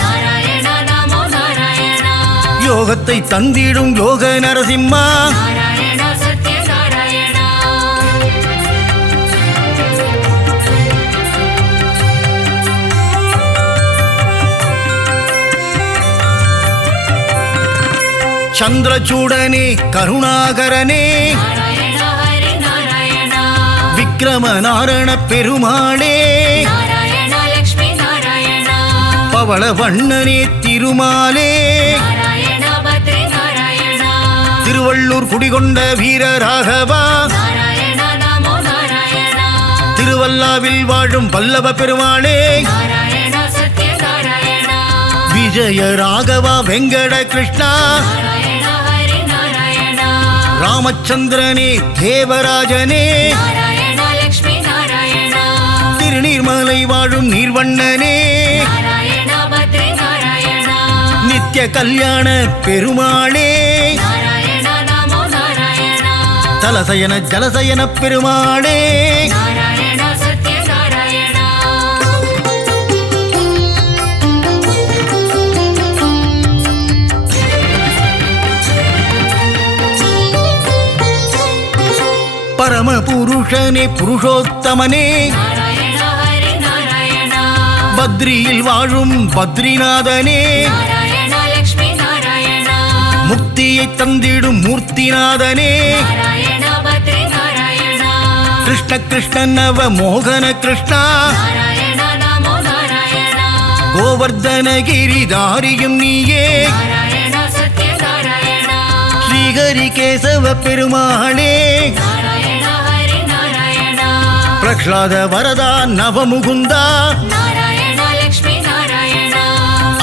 நாராயண நமோ நாராயணா. யோகத்தை தந்திடும் யோக நரசிம்மா, நாராயண சத்ய நாராயணா. சந்திரசூடனே கருணாகரனே, நாராயண ஹரி நாராயணா. விக்கிரமநாரண பெருமாளே, நாராயண லக்ஷ்மி நாராயணா. பவள வண்ணனே திருமாலே, நாராயண பத்ரி நாராயணா. திருவள்ளூர் குடிகொண்ட வீரராகவா, நாராயண நமோ நாராயணா. திருவல்லாவில் வாழும் வல்லப பெருமாளே, நாராயண சத்ய நாராயணா. விஜய ராகவா வெங்கட கிருஷ்ணா, நாராயண ஹரி நாராயணா. ராமச்சந்திரனே தேவராஜனே, நாராயண லக்ஷ்மி நாராயணா. திருநீர்மலை வாழும் நீர்வண்ணனே, நாராயண பத்ரி நாராயணா. நித்திய கல்யாண பெருமாளே, நாராயண நமோ நாராயணா. தலசயன ஜலசயன பெருமாளே, நாராயண சத்ய நாராயணா. பரம புருஷனே புருஷோத்தமனே, நாராயண ஹரி நாராயணா. பத்ரியில் வாழும் பத்ரிநாதனே, நாராயண லக்ஷ்மி நாராயணா. முக்தியை தந்திடும் மூர்த்திநாதனே, நாராயண பத்ரி நாராயணா. கிருஷ்ண கிருஷ்ணன் நவ மோகன கிருஷ்ணா, நாராயண நமோ நாராயணா. கோவர்தனகிரிதாரியும் நீயே, நாராயண சத்ய நாராயணா. ஸ்ரீஹரி கேசவ பெருமாளே, நாராயண ஹரி நாராயணா. பிரஹ்லாத வரதா நவமுகுந்தா, நாராயண லக்ஷ்மி நாராயணா.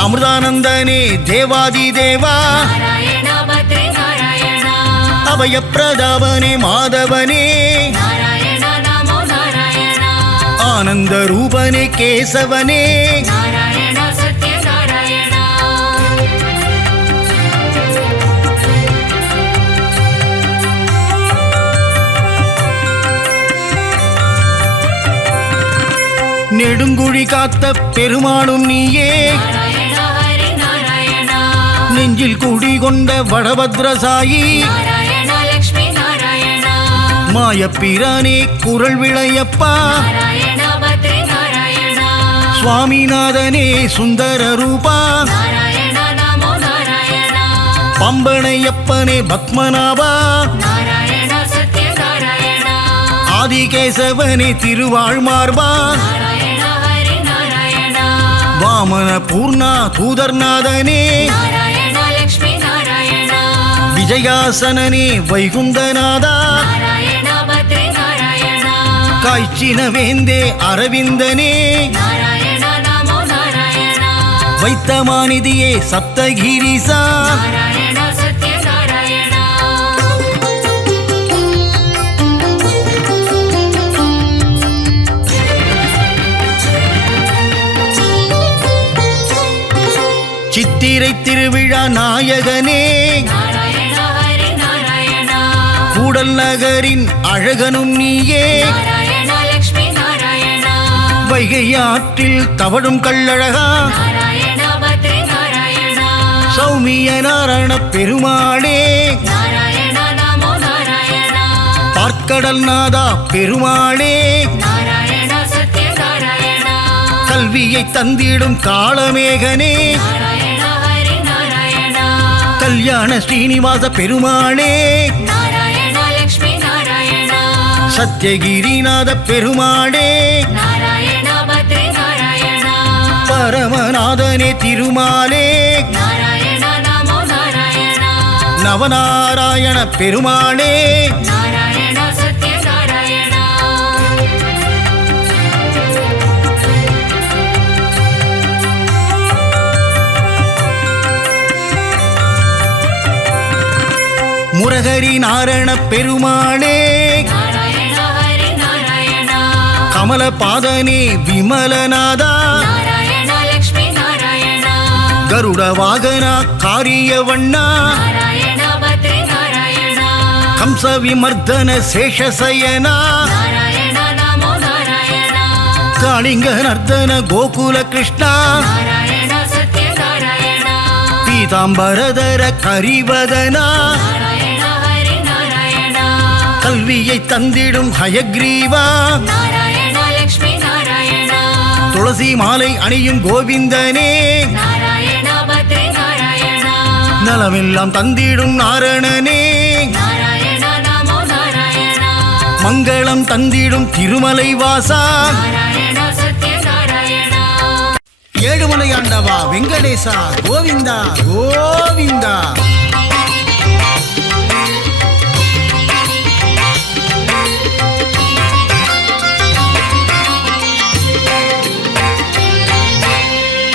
அமிர்தானந்தனே தேவாதி தேவா, நாராயண பத்ரி நாராயணா. அபயப்பிரதாபனே மாதவனே, நாராயண நமோ நாராயணா. ஆனந்த ரூபனே கேசவனே, நாராயண சத்ய நாராயணா. நெடுங்குழி காத்த பெருமாளும் நீயே, நாராயண ஹரி நாராயணா. நெஞ்சில் குடிகொண்ட வடபத்ரசாயி நாராயண லக்ஷ்மி நாராயண மாயப்பிரானே குரல் விளையப்பா நாராயண பத்ரி நாராயண சுவாமிநாதனே சுந்தர ரூபா நாராயண நமோ நாராயண பம்பனையப்பனே பத்மநாபா நாராயண சத்ய நாராயண ஆதிகேசவனே திருவாழ்மார்பா நாராயண ஹரி நாராயண வாமன பூர்ணா தூதர்நாதனே நாராயண லக்ஷ்மி நாராயண விஜயாசனனே வைகுந்தநாதா நாராயண பத்ரி நாராயண காய்ச்சின வேந்தே அரவிந்தனே நாராயண நமோ நாராயண வைத்தமாநிதியே சப்தகிரிசா நாராயண சத்ய நாராயண சித்திரை திருவிழா நாயகனே நாராயண ஹரி நாராயண கூடல் நகரின் அழகனும் நீயே நாராயண லக்ஷ்மி நாராயண வைகை ஆற்றில் தவழும் கள்ளழகா நாராயண பத்ரி நாராயண சௌமிய நாராயண பெருமாளே நாராயண நமோ நாராயண பார்க்கடல் நாதா பெருமாளே நாராயண சத்ய நாராயண கல்வியை தந்திடும் காளமேகனே நாராயண ஹரி நாராயண கல்யாண ஸ்ரீனிவாச பெருமாளே நாராயண லக்ஷ்மி நாராயண சத்யகிரிநாத பெருமாளே நாராயண பத்ரி நாராயண பரமநாதனே திருமாலே நாராயண நமோ நாராயண நவநாராயண பெருமாளே நாராயண சத்ய நாராயண முரகரி நாராயண பெருமாளே நாராயண ஹரி நாராயண கமலபாதனே விமலநாதா நாராயண லக்ஷ்மி நாராயண கருட வாகனா காரியவண்ணா நாராயண பத்ரி நாராயண கம்ச விமர்தன சேஷசயனா நாராயண நமோ நாராயண காளிங்க நர்தன கோகுல கிருஷ்ணா நாராயண சத்ய நாராயண பீதாம்பரதர கரிவதனா நாராயண ஹரி நாராயண கல்வியை தந்திடும் ஹயக்ரீவா நாராயண லக்ஷ்மி நாராயண துளசி மாலை அணியும் கோவிந்தனே நாராயண பத்ரி நாராயண நலமெல்லாம் தந்திடும் நாரணனே நாராயண நமோ நாராயண மங்களம் தந்திடும் திருமலை வாசா நாராயண சத்ய நாராயண ஏழுமலையாண்டவா வெங்கடேசா கோவிந்தா கோவிந்தா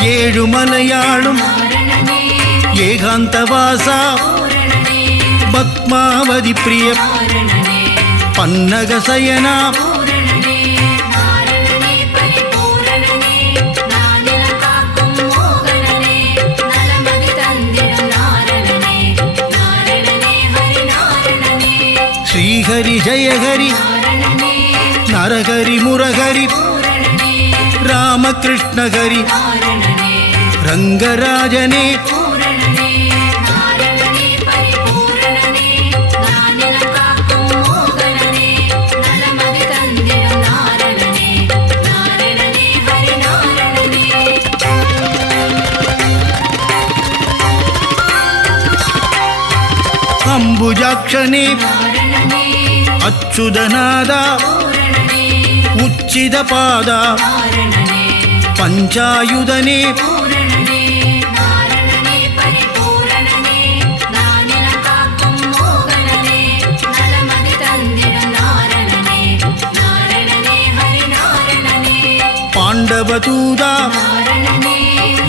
ஏழுமலையாளும் நாரணனே ஏகாந்தவாசா பூரணனே பத்மாவதி பிரிய நாரணனே பன்னகசயனா பூரணனே நாரணனே பரிபூரணனே நானில காக்கும் மோகனனே நலமதி தந்திடும் நாரணனே நாரணனே ஹரி நாரணனே ஸ்ரீஹரி ஜெயஹரி நாரணனே நரஹரி முரஹரி பூரணனே ராமகிருஷ்ணஹரி நாரணனே ரங்கராஜனே பூரணனே நாரணனே பரிபூரணனே நானில காக்கும் மோகனனே நலமதி தந்திடும் நாரணனே நாரணனே ஹரி நாரணனே அம்புஜாட்சனே நாரணனே அச்சுதநாதா பூரணனே உச்சிதபாதா நாரணனே பஞ்சாயுதனே பூரணனே நாரணனே பரிபூரணனே நானில காக்கும் மோகனனே நலமதி தந்திடும் நாரணனே நாரணனே ஹரி நாரணனே பாண்டவதூதா நாரணனே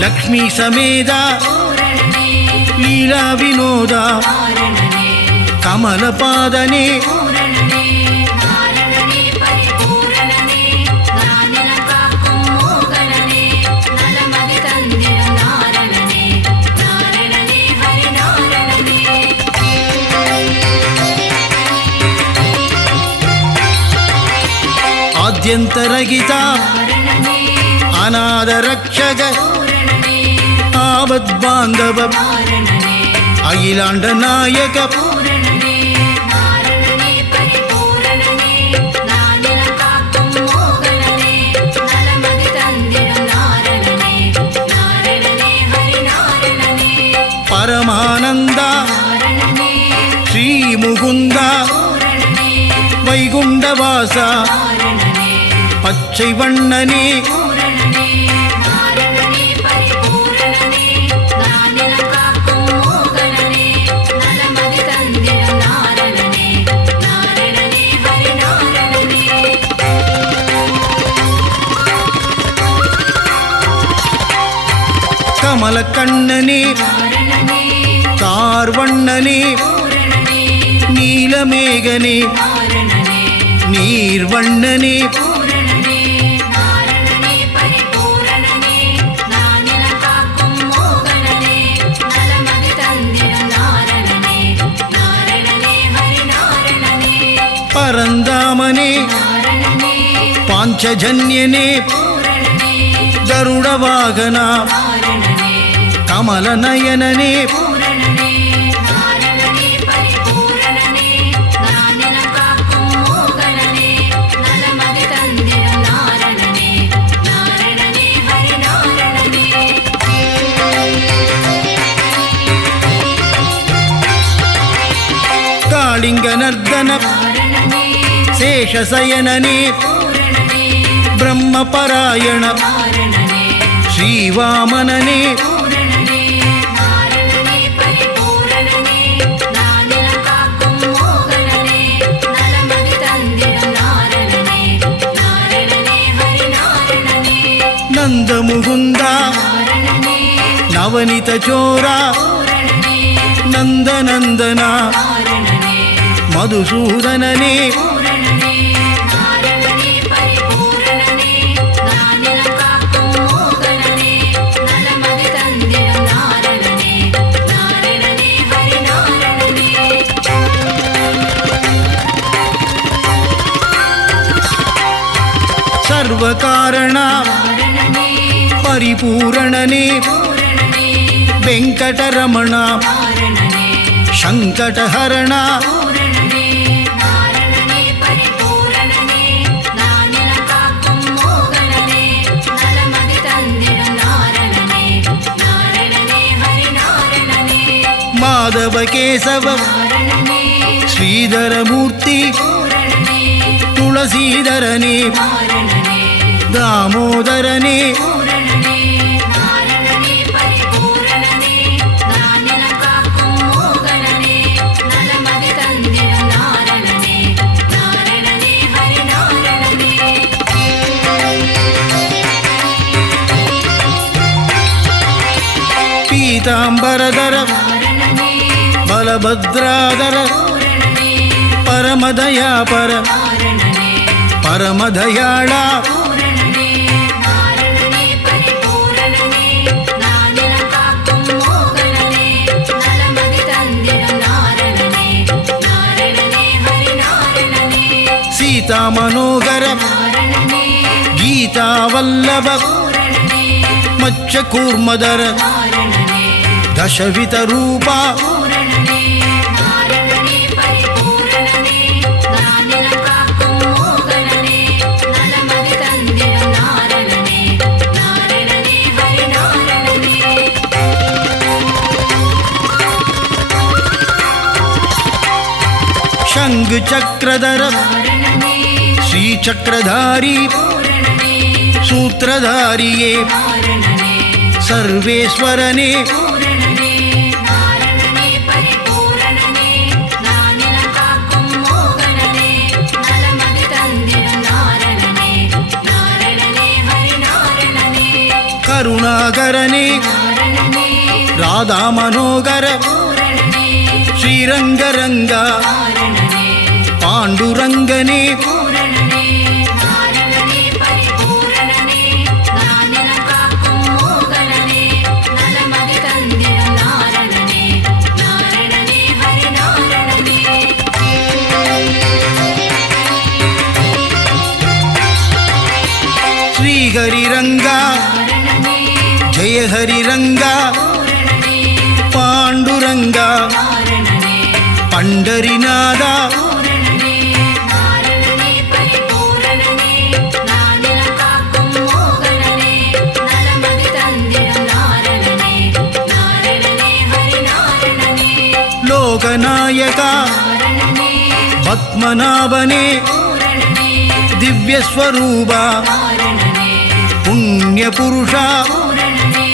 லக்ஷ்மி சமேதா பூரணனே லீலா வினோதா நாரணனே கமலபாதனே பூரணனே நாரணனே பரிபூரணனே நானில காக்கும் மோகனனே நலமதி தந்திடும் நாரணனே நாரணனே ஹரி நாரணனே ஆத்யந்தரகிதா நாரணனே அநாத ரக்ஷக பூரணனே ஆபத் பாந்தவ நாரணனே அகிலாண்ட நாயக பூரணனே நாரணனே பரிபூரணனே நானிலம் காக்கும் மோகனனே நலமதி தந்திடும் நாரணனே நாரணனே ஹரி நாரணனே பரமானந்தா நாரணனே ஸ்ரீ முகுந்தா பூரணனே வைகுண்டவாசா நாரணனே பச்சை வண்ணனே பூரணனே நாரணனே பரிபூரணனே நானிலம் காக்கும் மோகனனே நலமதி தந்திடும் நாரணனே நாரணனே ஹரி நாரணனே கமல கண்ணனே நாரணனே கார்வண்ணனே பூரணனே நீலமேகனே நாரணனே நீர்வண்ணனே பூரணனே நாரணனே பரிபூரணனே நானிலம் காக்கும் மோகனனே நலமதி தந்திடும் நாரணனே நாரணனே ஹரி நாரணனே பரந்தாமனே நாரணனே பாஞ்சஜன்யனே பூரணனே கருடவாகனா நாரணனே கமலநயனனே பூரணனே நாரணனே பரிபூரணனே நானிலம் காக்கும் மோகனனே நலமதி தந்திடும் நாரணனே நாரணனே ஹரி நாரணனே காளிங்க நர்தன நாரணனே சேஷசயனனே பூரணனே பிரம்மபராயண நாரணனே ஸ்ரீவாமனனே பூரணனே நாரணனே பரிபூரணனே நானிலம் காக்கும் மோகனனே நலமதி தந்திடும் நாரணனே நாரணனே ஹரி நாரணனே நந்த முகுந்தா நாரணனே நவனித சோரா பூரணனே நந்தநந்தனா நாரணனே மதுசூதனனே பூரணனே நாரணனே பரிபூரணனே நானிலம் காக்கும் மோகனனே நலமதி தந்திடும் நாரணனே நாரணனே ஹரி நாரணனே சர்வகாரணா நாரணனே பரிபூரணனே பூரணனே வெங்கடரமணா நாரணனே சங்கடஹரணா பூரணனே நாரணனே பரிபூரணனே நானிலம் காக்கும் மோகனனே நலமதி தந்திடும் நாரணனே நாரணனே ஹரி நாரணனே மாதவ கேசவ நாரணனே ஸ்ரீதரமூர்த்தி பூரணனே துளசீதரனே நாரணனே தாமோதரனே பூரணனே நாரணனே பரிபூரணனே நானிலம் காக்கும் மோகனனே நலமதி தந்திடும் நாரணனே நாரணனே ஹரி நாரணனே பீதாம்பரதர நாரணனே பலபத்ராதர பூரணனே பரமதயாபர நாரணனே பரமதயாளா பூரணனே நாரணனே பரிபூரணனே நானிலம் காக்கும் மோகனனே நலமதி தந்திடும் நாரணனே நாரணனே ஹரி நாரணனே சீதா மனோகர நாரணனே கீதாவல்லப பூரணனே மச்ச கூர்மதர நாரணனே தசவித ரூபா பூரணனே நாரணனே பரிபூரணனே நானிலம் காக்கும் மோகனனே நலமதி தந்திடும் நாரணனே நாரணனே ஹரி நாரணனே சங்கு சக்கரதர நாரணனே ஸ்ரீசக்கரதாரி பூரணனே சூத்திரதாரியே நாரணனே சர்வேஸ்வரனே பூரணனே நாரணனே பரிபூரணனே நானிலம் காக்கும் மோகனனே நலமதி தந்திடும் நாரணனே நாரணனே ஹரி நாரணனே கருணாகரனே நாரணனே ராதா மனோகர பூரணனே ஸ்ரீரங்கரங்கா நாரணனே பாண்டுரங்கனே பூரணனே நாரணனே பரிபூரணனே நானிலம் காக்கும் மோகனனே நலமதி தந்திடும் நாரணனே நாரணனே ஹரி நாரணனே ஸ்ரீஹரிரங்கா நாரணனே ஜெய ஹரிரங்கா பூரணனே பாண்டுரங்கா நாரணனே பண்டரிநாதா பூரணனே நாரணனே பரிபூரணனே நானிலம் காக்கும் மோகனனே நலமதி தந்திடும் நாரணனே நாரணனே ஹரி நாரணனே லோகநாயகா நாரணனே பத்மநாபனே பூரணனே திவ்யஸ்வரூபா நாரணனே புண்ணியபுருஷா பூரணனே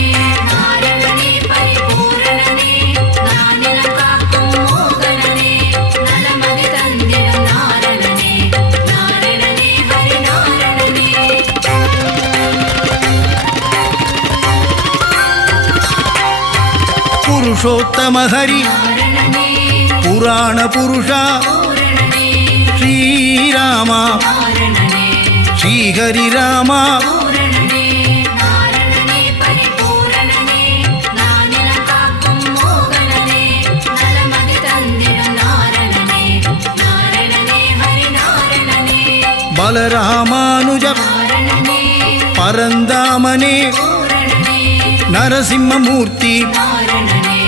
நாரணனே பரிபூரணனே நானிலம் காக்கும் மோகனனே நலமதி தந்திடும் நாரணனே நாரணனே ஹரி நாரணனே புருஷோத்தம ஹரி நாரணனே புராண புருஷா பூரணனே ஸ்ரீராமா நாரணனே ஸ்ரீஹரி ராமா பூரணனே நாரணனே பரிபூரணனே நானிலம் காக்கும் மோகனனே நலமதி தந்திடும் நாரணனே நாரணனே ஹரி நாரணனே பலராமானுஜ நாரணனே பரந்தாமனே பூரணனே நரசிம்மமூர்த்தி நாரணனே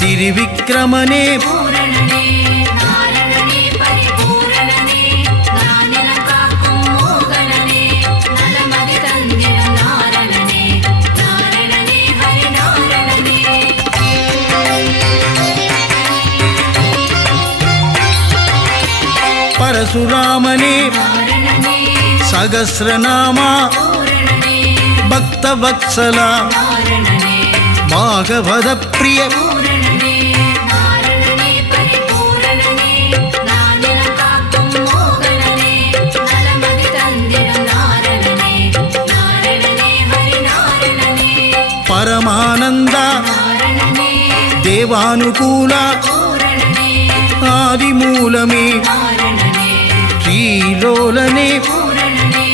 திரிவிக்ரமனே பூரணனே நாரணனே பரிபூரணனே நானிலம் காக்கும் மோகனனே நலமதி தந்திடும் நாரணனே நாரணனே ஹரி நாரணனே பரசுராமனே நாரணனே சகஸ்ரநாமா பூரணனே பக்தவத்சலா நாரணனே பாகவத பிரிய பூரணனே நாரணனே பரிபூரணனே நானிலம் காக்கும் மோகனனே நலமதி தந்திடும் நாரணனே நாரணனே ஹரி நாரணனே பரமானந்தா நாரணனே தேவானுகூலா பூரணனே ஆதிமூலமே நாரணனே ஸ்ரீலோலனே பூரணனே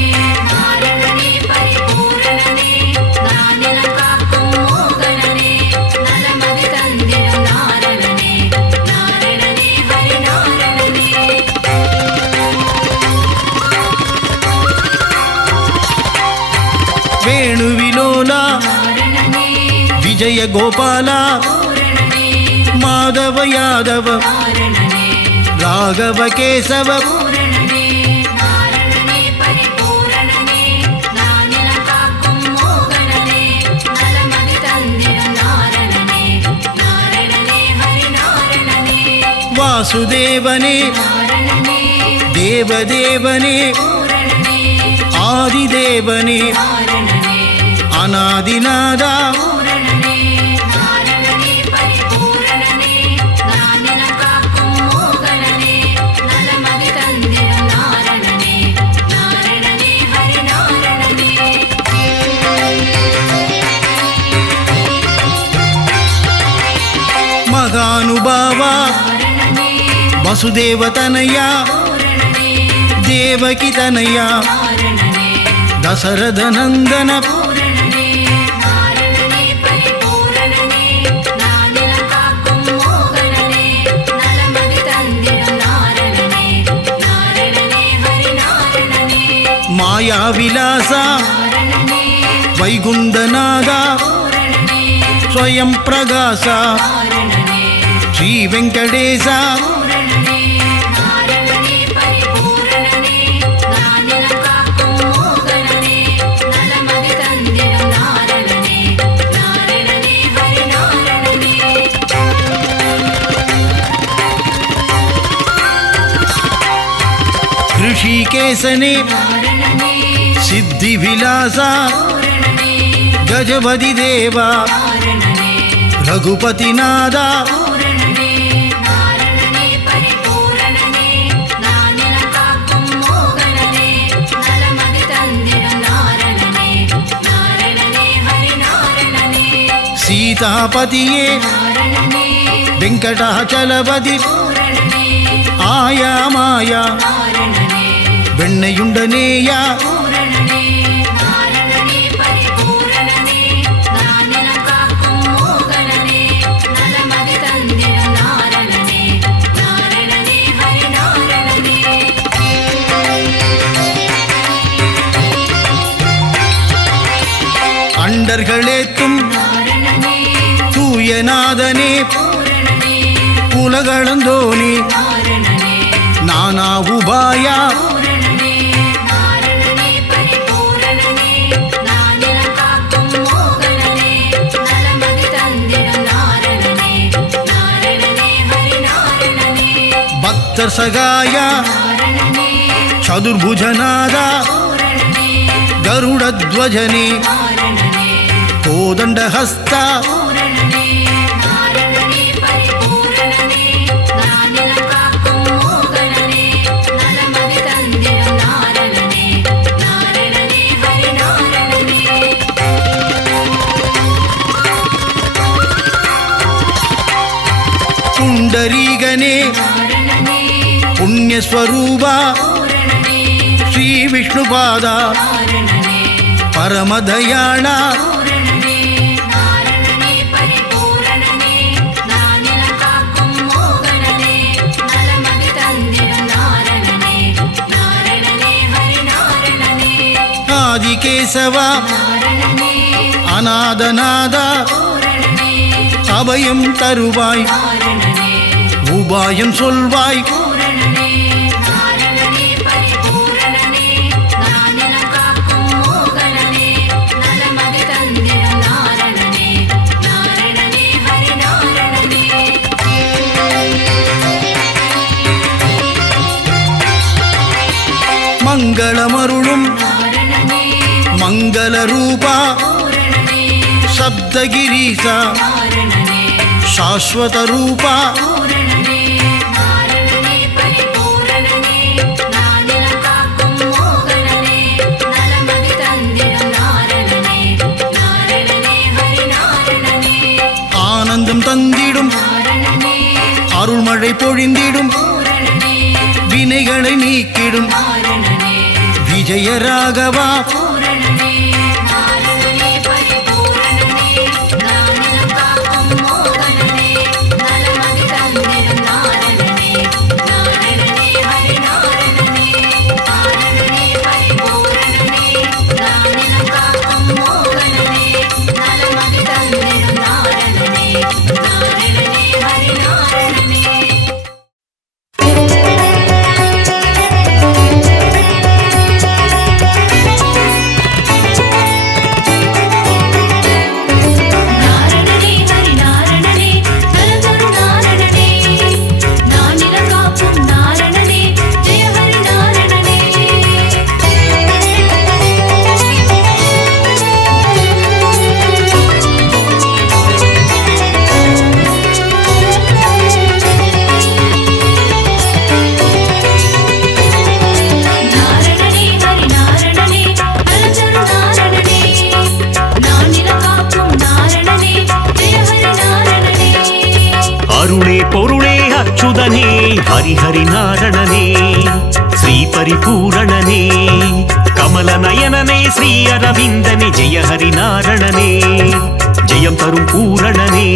நாரணனே பரிபூரணனே நானிலம் காக்கும் மோகனனே நலமதி தந்திடும் நாரணனே நாரணனே ஹரி நாரணனே வேணுவிலோலா நாரணனே விஜய கோபாலா பூரணனே மாதவ யாதவ நாரணனே ராகவ கேசவ பூரணனே நாரணனே பரிபூரணனே நானிலம் காக்கும் மோகனனே நலமதி தந்திடும் நாரணனே நாரணனே ஹரி நாரணனே வாசுதேவனே நாரணனே தேவதேவனே பூரணனே ஆதிதேவனே நாரணனே அநாதிநாதா பூரணனே நாரணனே பரிபூரணனே நானிலம் காக்கும் மோகனனே நலமதி தந்திடும் நாரணனே நாரணனே ஹரி நாரணனே மகானுபாவா நாரணனே வசுதேவதனயா பூரணனே தேவகி தனயா நாரணனே தசரதநந்தன பூரணனே நாரணனே பரிபூரணனே நானிலம் காக்கும் மோகனனே நலமதி தந்திடும் நாரணனே நாரணனே ஹரி நாரணனே மாயாவிலாசா நாரணனே வைகுண்டநாதா பூரணனே ஸ்வயம் பிரகாசா நாரணனே ஸ்ரீ வெங்கடேசா பூரணனே நாரணனே பரிபூரணனே நானிலம் காக்கும் மோகனனே நலமதி தந்திடும் நாரணனே நாரணனே ஹரி நாரணனே ऋषिकेशने நாரணனே सिद्धिविलासा பூரணனே गजपति देवा நாரணனே रघुपतिनादा பூரணனே நாரணனே பரிபூரணனே நானிலம் காக்கும் மோகனனே நலமதி தந்திடும் நாரணனே நாரணனே ஹரி நாரணனே सीतापतिये நாரணனே வெங்கடாச்சலபதி பூரணனே ஆயா மாயா நாரணனே வெண்ணையுண்டனேயா பூரணனே நாரணனே பரிபூரணனே நானிலம் காக்கும் மோகனனே நலமதி தந்திடும் நாரணனே நாரணனே ஹரி நாரணனே அண்டர்களேத்தும் நாரணனே தூயநாதனே பூரணனே உலகளந்தோனே நாரணனே நானா உபாயா பூரணனே நாரணனே பரிபூரணனே நானிலம் காக்கும் மோகனனே நலமதி தந்திடும் நாரணனே நாரணனே ஹரி நாரணனே பக்தர் சகாயா நாரணனே சதுர்புஜநாதா பூரணனே கருடத்வஜனே நாரணனே கோதண்டஹஸ்தா பூரணனே நாரணனே பரிபூரணனே நானிலம் காக்கும் மோகனனே நலமதி தந்திடும் நாரணனே நாரணனே ஹரி நாரணனே புண்டரீகனே நாரணனே புண்ணியஸ்வரூபா பூரணனே ஸ்ரீ விஷ்ணுபாதா நாரணனே பரமதயாளா பூரணனே நாரணனே பரிபூரணனே நானிலம் காக்கும் மோகனனே நலமதி தந்திடும் நாரணனே நாரணனே ஹரி நாரணனே ஆதிகேசவா நாரணனே அநாதநாதா பூரணனே அபயம் தருவாய் நாரணனே உபாயம் சொல்வாய் பூரணனே நாரணனே பரிபூரணனே நானிலம் காக்கும் மோகனனே நலமதி தந்திடும் நாரணனே நாரணனே ஹரி நாரணனே மங்களமருளும் நாரணனே மங்கள ரூபா பூரணனே சப்தகிரீசா நாரணனே சாஸ்வத ரூபா பூரணனே நாரணனே பரிபூரணனே நானிலம் காக்கும் மோகனனே நலமதி தந்திடும் நாரணனே நாரணனே ஹரி நாரணனே ஆனந்தம் தந்திடும் நாரணனே அருள்மழை பொழிந்திடும் பூரணனே வினைகளை நீக்கிடும் நாரணனே விஜயராகவா பூரணனே நாரணனே பரிபூரணனே நானிலம் காக்கும் மோகனனே நலமதி தந்திடும் நாரணனே நாரணனே ஹரி நாரணனே நாரணனே பரிபூரணனே நானிலம் காக்கும் மோகனனே நலமதி தந்திடும் நாரணனே நாரணனே ஹரி நாரணனே நாரணனே ஹரி நாரணனே நலதரு நாரணனே நானிலம் காக்கும் நாரணனே ஜெய ஹரி நாரணனே நாரணனே ஹரி நாரணனே நலதரு நாரணனே நானிலம் காக்கும் நாரணனே ஜெய ஹரி நாரணனே அருளே பொருளே அச்சுதனே ஹரிஹரி நாரணனே ஸ்ரீ பரிபூரணனே கமல நயனனே ஸ்ரீ அரவிந்தனே ஜெய ஹரி நாரணனே ஜெயம் தரும் பூரணனே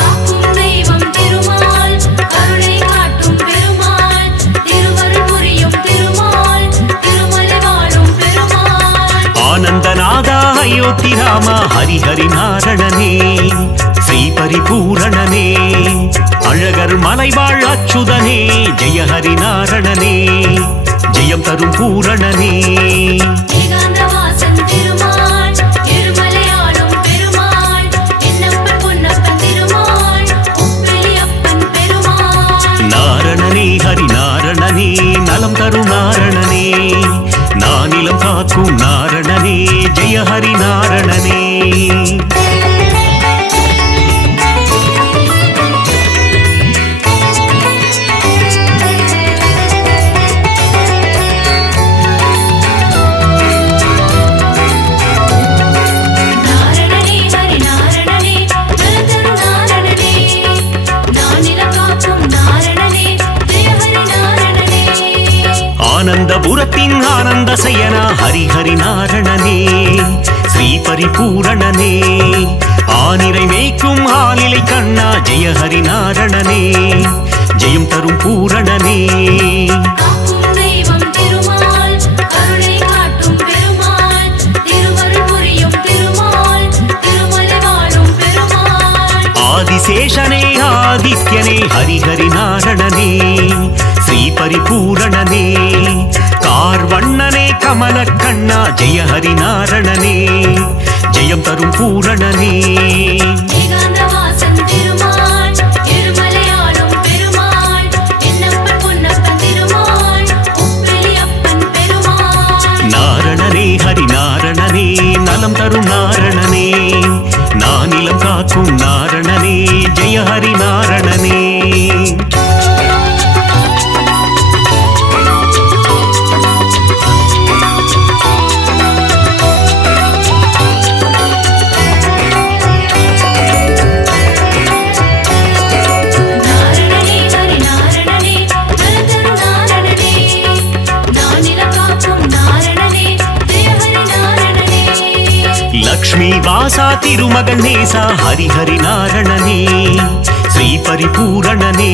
காக்கும் தெய்வம் திருமால் கருணை காட்டும் பெருமாள் திருவருள் புரியும் திருமால் திருமலை வாழும் பெருமாள் ஆனந்தநாதா அயோத்தி ராமா ஹரிஹரி நாரணனே ஸ்ரீ பரிபூரணனே அழகர் மலைவாழ் அச்சுதனே ஜெய ஹரி நாரணனே ஜெயம் தரும் பூரணனே ஏகாந்தவாசன் திருமால் திருமலையாளும் பெருமாள் என்னப்பன் பொன்னப்பன் திருமாள் உப்பிலியப்பன் பெருமாள் நாரணனே ஹரி நாரணனே நலம் தரும் நாரணனே நானிலம் காக்கும் நாரணனே ஜெய ஹரி நாரணனே நாரணனே ஹரி நாரணனே நலதரு நாரணனே நானிலம் காக்கும் நாரணனே ஜெய ஹரி நாரணனே ஆனந்தபுரத்தின் ஆனந்த சயனா ஹரிஹரி நாரணனே ஸ்ரீ பரிபூரணனே ஆனிரை மேய்க்கும் ஆலிலை கண்ணா ஜெய ஹரி நாரணனே ஜெயம் தரும் பூரணனே காக்கும் தெய்வம் திருமால் கருணை காட்டும் பெருமாள் திருவருள் புரியும் திருமால் திருமலை வாழும் பெருமாள் ஆதிசேஷனே ஆதித்ய ராஜராஜனே ஹரிஹரி நாரணனே ஸ்ரீ பரிபூரணனே கார்வண்ணனே கமல கண்ணா ஜெய ஹரி நாரணனே ஜெயம் தரும் பூரணனே ஏகாந்தவாசன் திருமால் திருமலையாளும் பெருமாள் என்னப்பன் பொன்னப்பன் திருமாள் உப்பிலியப்பன் பெருமாள் நாரணனே ஹரி நாரணனே நலம் தரும் நாரணனே நானிலம் காக்கும் நாரணனே ஜெய ஹரி நாரணனே நாரணனே ஹரி நாரணனே நலதரு நாரணனே நானிலம் காக்கும் நாரணனே ஜெய ஹரி நாரணனே லக்ஷ்மி வாசா திருமகன் நேசா ஹரிஹரி நாரணனே ஸ்ரீ பரிபூரணனே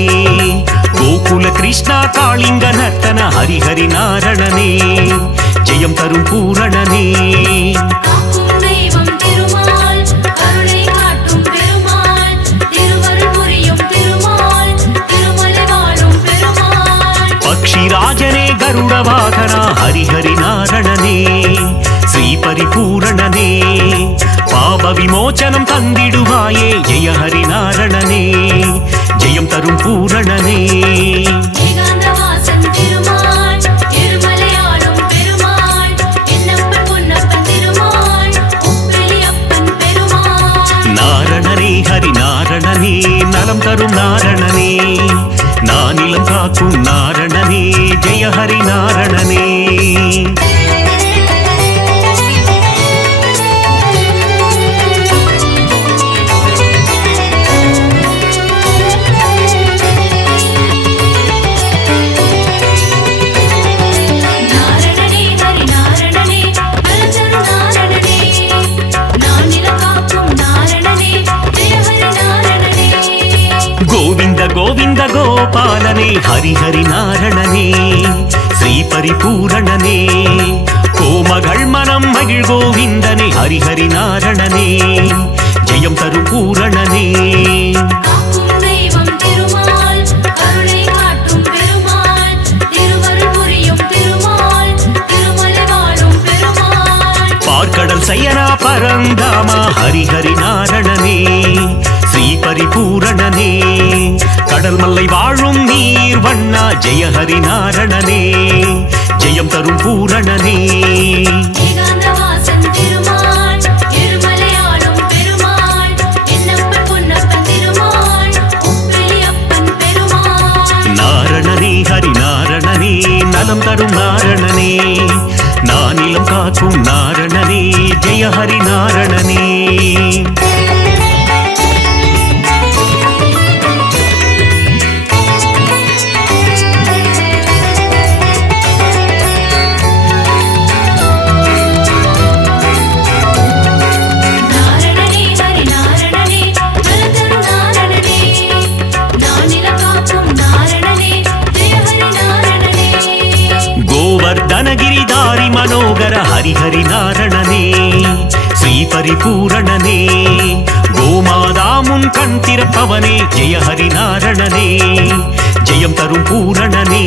கோகுல கிருஷ்ணா காளிங்க நர்த்தன ஹரிஹரி நாரணனே ஜெயம் தரும் பூரணனே காக்கும் தெய்வம் திருமால் கருணை காட்டும் பெருமாள் திருவருள் புரியும் திருமால் திருமலை வாழும் பெருமாள் பக்ஷிராஜனே கருட வாகனா ஹரிஹரி நாரணனே ஸ்ரீ பரிபூரணனே பாப விமோச்சனம் தந்திடுவாயே ஜெய ஹரி நாரணனே ஜெயம் தரும் பூரணனே ஏகாந்தவாசன் திருமால் திருமலையாளும் பெருமாள் என்னப்பன் பொன்னப்பன் திருமாள் உப்பிலியப்பன் பெருமாள் நாரணனே ஹரி நாரணனே நலம் தரும் நாரணனே நானிலம் காக்கும் நாரணனே ஜெய ஹரி நாரணனே நாரணனே ஹரி நாரணனே நலதரு நாரணனே நானிலம் காக்கும் நாரணனே ஜெய ஹரி நாரணனே கோவிந்த கோவிந்த கோபாலனே ஹரிஹரி நாரணனே ஸ்ரீ பரிபூரணனே கோமகள் மனம் மகிழ் கோவிந்தனே ஹரிஹரி நாரணனே ஜெயம் தரும் பூரணனே காக்கும் தெய்வம் திருமால் கருணை காட்டும் பெருமாள் திருவருள் புரியும் திருமால் திருமலை வாழும் பெருமாள் பார்க்கடல் சயனா பரந்தாமா ஹரிஹரி நாரணனே ஸ்ரீ பரிபூரணனே கடல் மல்லை வாழும் நீர் வண்ணா ஜெய ஹரி நாரணனே ஜெயம் தரும் பூரணனே ஏகாந்தவாசன் திருமால் திருமலையாளும் பெருமாள் என்னப்பன் பொன்னப்பன் திருமாள் உப்பிலியப்பன் பெருமாள் நாரணனே ஹரி நாரணனே நலம் தரும் நாரணனே நானிலம் காக்கும் நாரணனே ஜெய ஹரி நாரணனே நாரணனே ஹரி நாரணனே நலதரு நாரணனே நானிலம் காக்கும் நாரணனே ஜெய ஹரி நாரணனே கோவர்தனகிரிதாரி மனோகர ஹரிஹரி நாரணனே ஸ்ரீ பரிபூரணனே கோமாதா முன் கண் திறப்பவனே ஜெய ஹரி நாரணனே ஜெயம் தரும் பூரணனே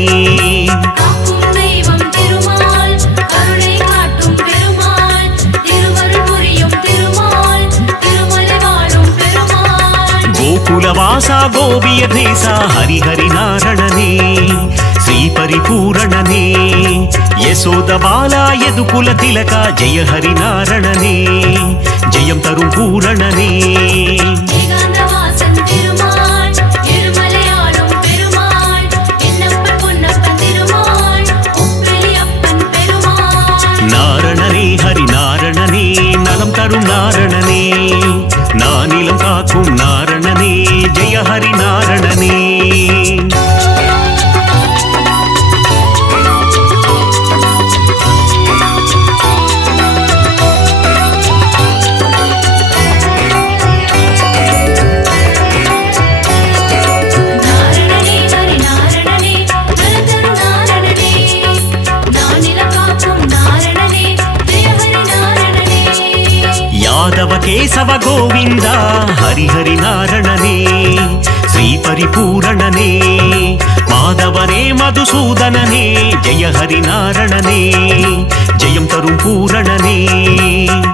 காக்கும் தெய்வம் திருமால் கருணை காட்டும் பெருமாள் திருவருள் புரியும் திருமால் திருமலை வாழும் பெருமாள் கோகுலவாசா கோபிய தேசா ஹரிஹரி நாரணனே ஸ்ரீ பரிபூரணனே யசோத பாலா யதுகுல திலகா ஜெய ஹரி நாரணனே ஜெயம் தரும் பூரணனே ஏகாந்தவாசன் திருமால் திருமலையாளும் பெருமாள் என்னப்பன் பொன்னப்பன் திருமாள் உப்பிலியப்பன் பெருமாள் நாரணனே ஹரி நாரணனே நலம் தரும் நாரணனே நானிலம் காக்கும் நாரணனே ஜெய ஹரி நாரணனே நாரணனே ஹரி நாரணனே நலதரு நாரணனே நானிலம் காக்கும் நாரணனே ஜெய ஹரி நாரணனே யாதவ கேசவ கோவிந்தா ஹரிஹரி நாரணனே ஸ்ரீ பரிபூரணனே மாதவனே மதுசூதனனே ஜெய ஹரி நாரணனே ஜெயம் தரும் பூரணனே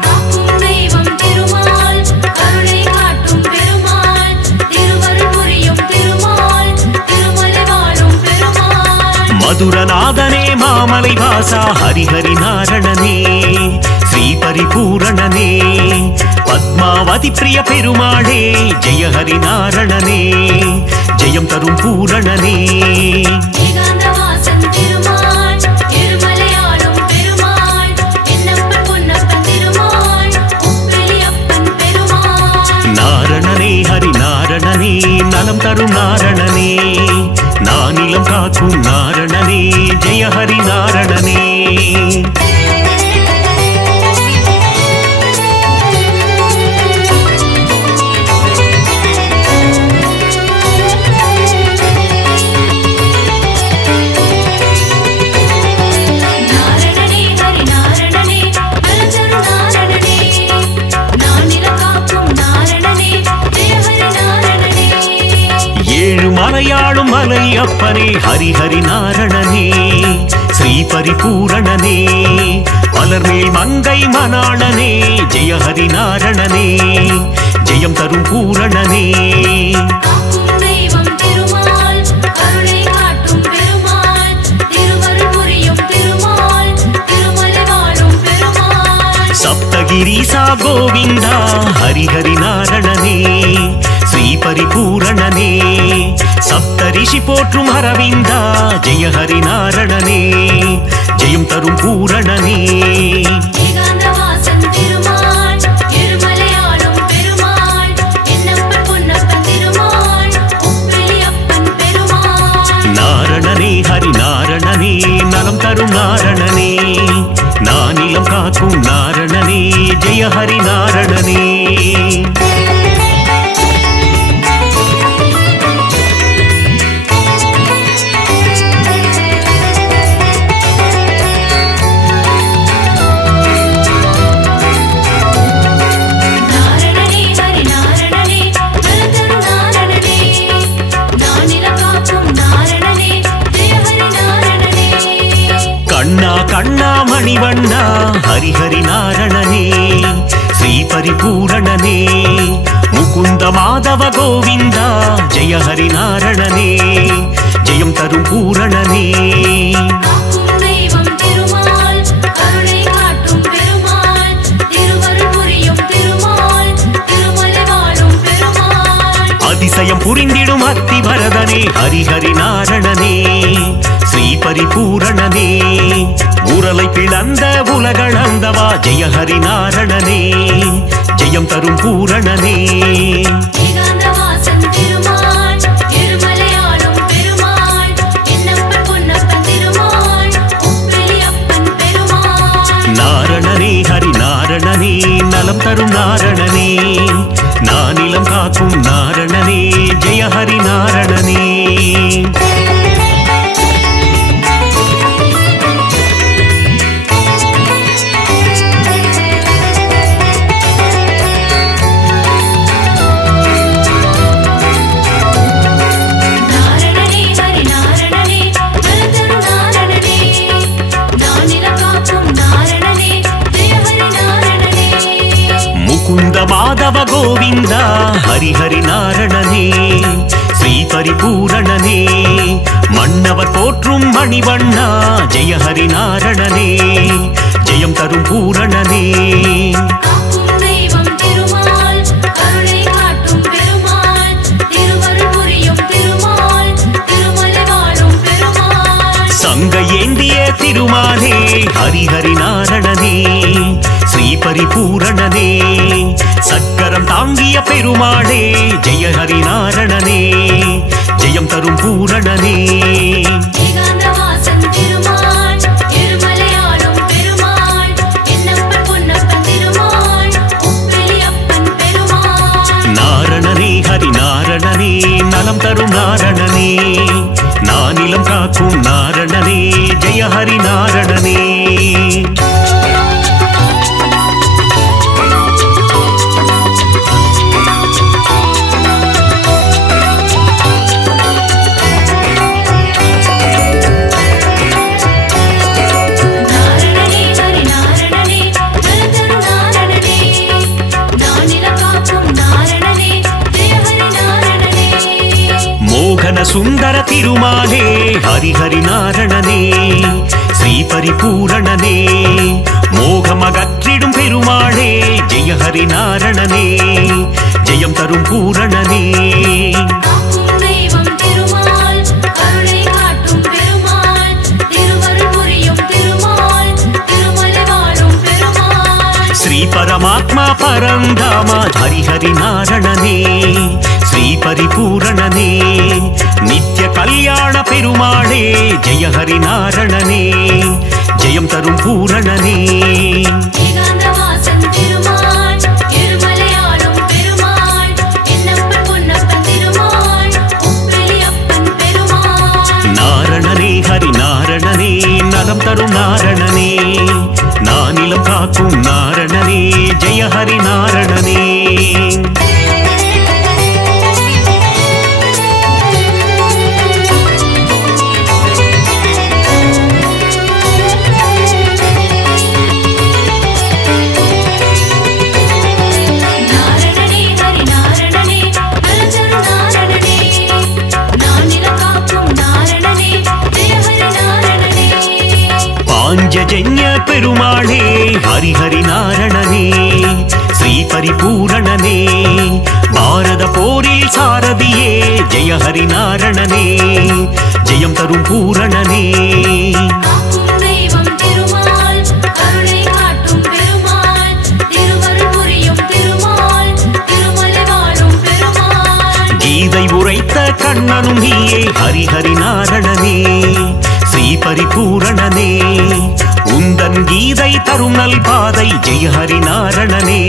காக்கும் தெய்வம் திருமால் கருணை காட்டும் பெருமாள் திருவருள் புரியும் திருமால் திருமலை வாழும் பெருமாள் மதுரநாதனே மாமலை வாசா ஹரிஹரி நாரணனே ஸ்ரீ பரிபூரணனே பத்மாவதி பிரிய பெருமாளே ஜெய ஹரி நாரணனே ஜெயம் தரும் பூரணனே ஏகாந்தவாசன் திருமால் திருமலையாளும் பெருமாள் என்னப்பன் பொன்னப்பன் திருமாள் உப்பிலியப்பன் பெருமாள் நாரணனே ஹரி நாரணனே நலம் தரும் நாரணனே நானிலம் காக்கும் நாரணனே ஜெய ஹரி நாரணனே நாரணனே ஹரி நாரணனே நலதரு நாரணனே நானிலம் காக்கும் நாரணனே ஜெய ஹரி நாரணனே ஏழு மலையாளும் மலையப்பனே ஹரிஹரி நாரணனே ஸ்ரீ பரிபூரணனே மலர்மேல் மங்கை மணாளனே ஜெய ஹரி நாரணனே ஜெயம் தரும் பூரணனே காக்கும் தெய்வம் திருமால் கருணை காட்டும் பெருமாள் திருவருள் புரியும் திருமால் திருமலை வாழும் பெருமாள் சப்தகிரீசா கோவிந்தா ஹரிஹரி நாரணனே ஸ்ரீ பரிபூரணனே சப்தரிஷி போற்றும் அரவிந்தா ஜெய ஹரி நாரணனே ஜெயம் தரும் பூரணனே ஏகாந்தவாசன் திருமால் திருமலையாளும் பெருமாள் என்னப்பன் பொன்னப்பன் திருமாள் உப்பிலியப்பன் பெருமாள் நாரணனே ஹரி நாரணனே நலம் தரும் நாரணனே நானிலம் காக்கும் நாரணனே ஜெய ஹரி நாரணனே நாரணனே ஹரி நாரணனே நலதரு நாரணனே நானிலம் காக்கும் நாரணனே ஜெய ஹரி நாரணனே கண்ணா கண்ணா மணிவண்ணா ஹரிஹரி நாரணனே ஸ்ரீ பரிபூரணனே முகுந்த மாதவ கோவிந்தா ஜெய ஹரி நாரணனே ஜெயம் தரும் பூரணனே காக்கும் தெய்வம் திருமால் கருணை காட்டும் பெருமாள் திருவருள் புரியும் திருமால் திருமலை வாழும் பெருமாள் அதிசயம் புரிந்திடும் அத்திவரதனே ஹரிஹரி நாரணனே ஸ்ரீ பரிபூரணனே உரலை பிளந்த உலகளந்தவா ஜெய ஹரி நாரணனே ஜெயம் தரும் பூரணனே ஏகாந்தவாசன் திருமால் திருமலையாளும் பெருமாள் என்னப்பன் பொன்னப்பன் திருமாள் உப்பிலியப்பன் பெருமாள் நாரணனே ஹரி நாரணனே நலம் தரும் நாரணனே நானிலம் காக்கும் நாரணனே ஜெய ஹரி நாரணனே நாரணனே ஹரி நாரணனே நலதரு நாரணனே நானிலம் காக்கும் நாரணனே ஜெய ஹரி நாரணனே முகுந்த மாதவ கோவிந்தா ஹரிஹரி நாரணனே ஸ்ரீ பரிபூரணனே மன்னவர் போற்றும் மணிவண்ணா ஜெய ஹரி நாரணனே ஜெயம் தரும் பூரணனே காக்கும் தெய்வம் திருமால் கருணை காட்டும் பெருமாள் திருவருள் புரியும் திருமால் திருமலை வாழும் பெருமாள் சங்க ஏந்திய திருமாலே ஹரிஹரி நாரணனே ஸ்ரீ பரிபூரணனே சக்கரம் தாங்கிய பெருமாளே ஜெய ஹரி நாரணனே ஜெயம் தரும் பூரணனே ஏகாந்தவாசன் திருமால் திருமலையாளும் பெருமாள் என்னப்பன் பொன்னப்பன் திருமாள் உப்பிலியப்பன் பெருமாள் நாரணனே ஹரி நாரணனே நலம் தரும் நாரணனே நானிலம் காக்கும் நாரணனே ஜெய ஹரி நாரணனே சுந்தர திருமாலே ஹரிஹரி நாரணனே ஸ்ரீ பரிபூரணனே மோகமகற்றிடும் பெருமாளே ஜெய ஹரி நாரணனே ஜெயம் தரும் பூரணனே காக்கும் தெய்வம் திருமால் கருணை காட்டும் பெருமாள் திருவருள் புரியும் திருமால் திருமலை வாழும் பெருமாள் ஸ்ரீ பரமாத்மா பரந்தாமா ஹரிஹரி நாரணனே ஸ்ரீ பரிபூரணனே நித்ய கல்யாண பெருமாளே ஜெய ஹரி நாரணனே ஜெயம் தரும் பூரணனே ஏகாந்தவாசன் திருமால் இருமலையாளும் பெருமாள் என்னப்பன் பொன்னப்பன் திருமாள் உப்பிலி அப்பன் பெருமாள் நாரணனே ஹரி நாரணனே நலம் தரும் நாரணனே நானிலம் காக்கும் நாரணனே ஜெய ஹரி நாரணனே நாரணனே ஹரி நாரணனே நலதரு நாரணனே நானிலம் காக்கும் நாரணனே ஜெய ஹரி நாரணனே பாஞ்சஜன்ய பெருமாளே ஹரிஹரி நாரணனே ஸ்ரீ பரிபூரணனே பாரத போரில் சாரதியே ஜெய ஹரி நாரணனே ஜெயம் தரும் பூரணனே காக்கும் தெய்வம் திருமால் கருணை காட்டும் பெருமாள் திருவருள் புரியும் திருமால் திருமலை வாழும் பெருமாள் கீதை உரைத்த கண்ணனும் நீயே ஹரிஹரி நாரணனே ஸ்ரீ பரிபூரணனே உந்தன் கீதை தரும் நல் பாதை ஜெய ஹரி நாரணனே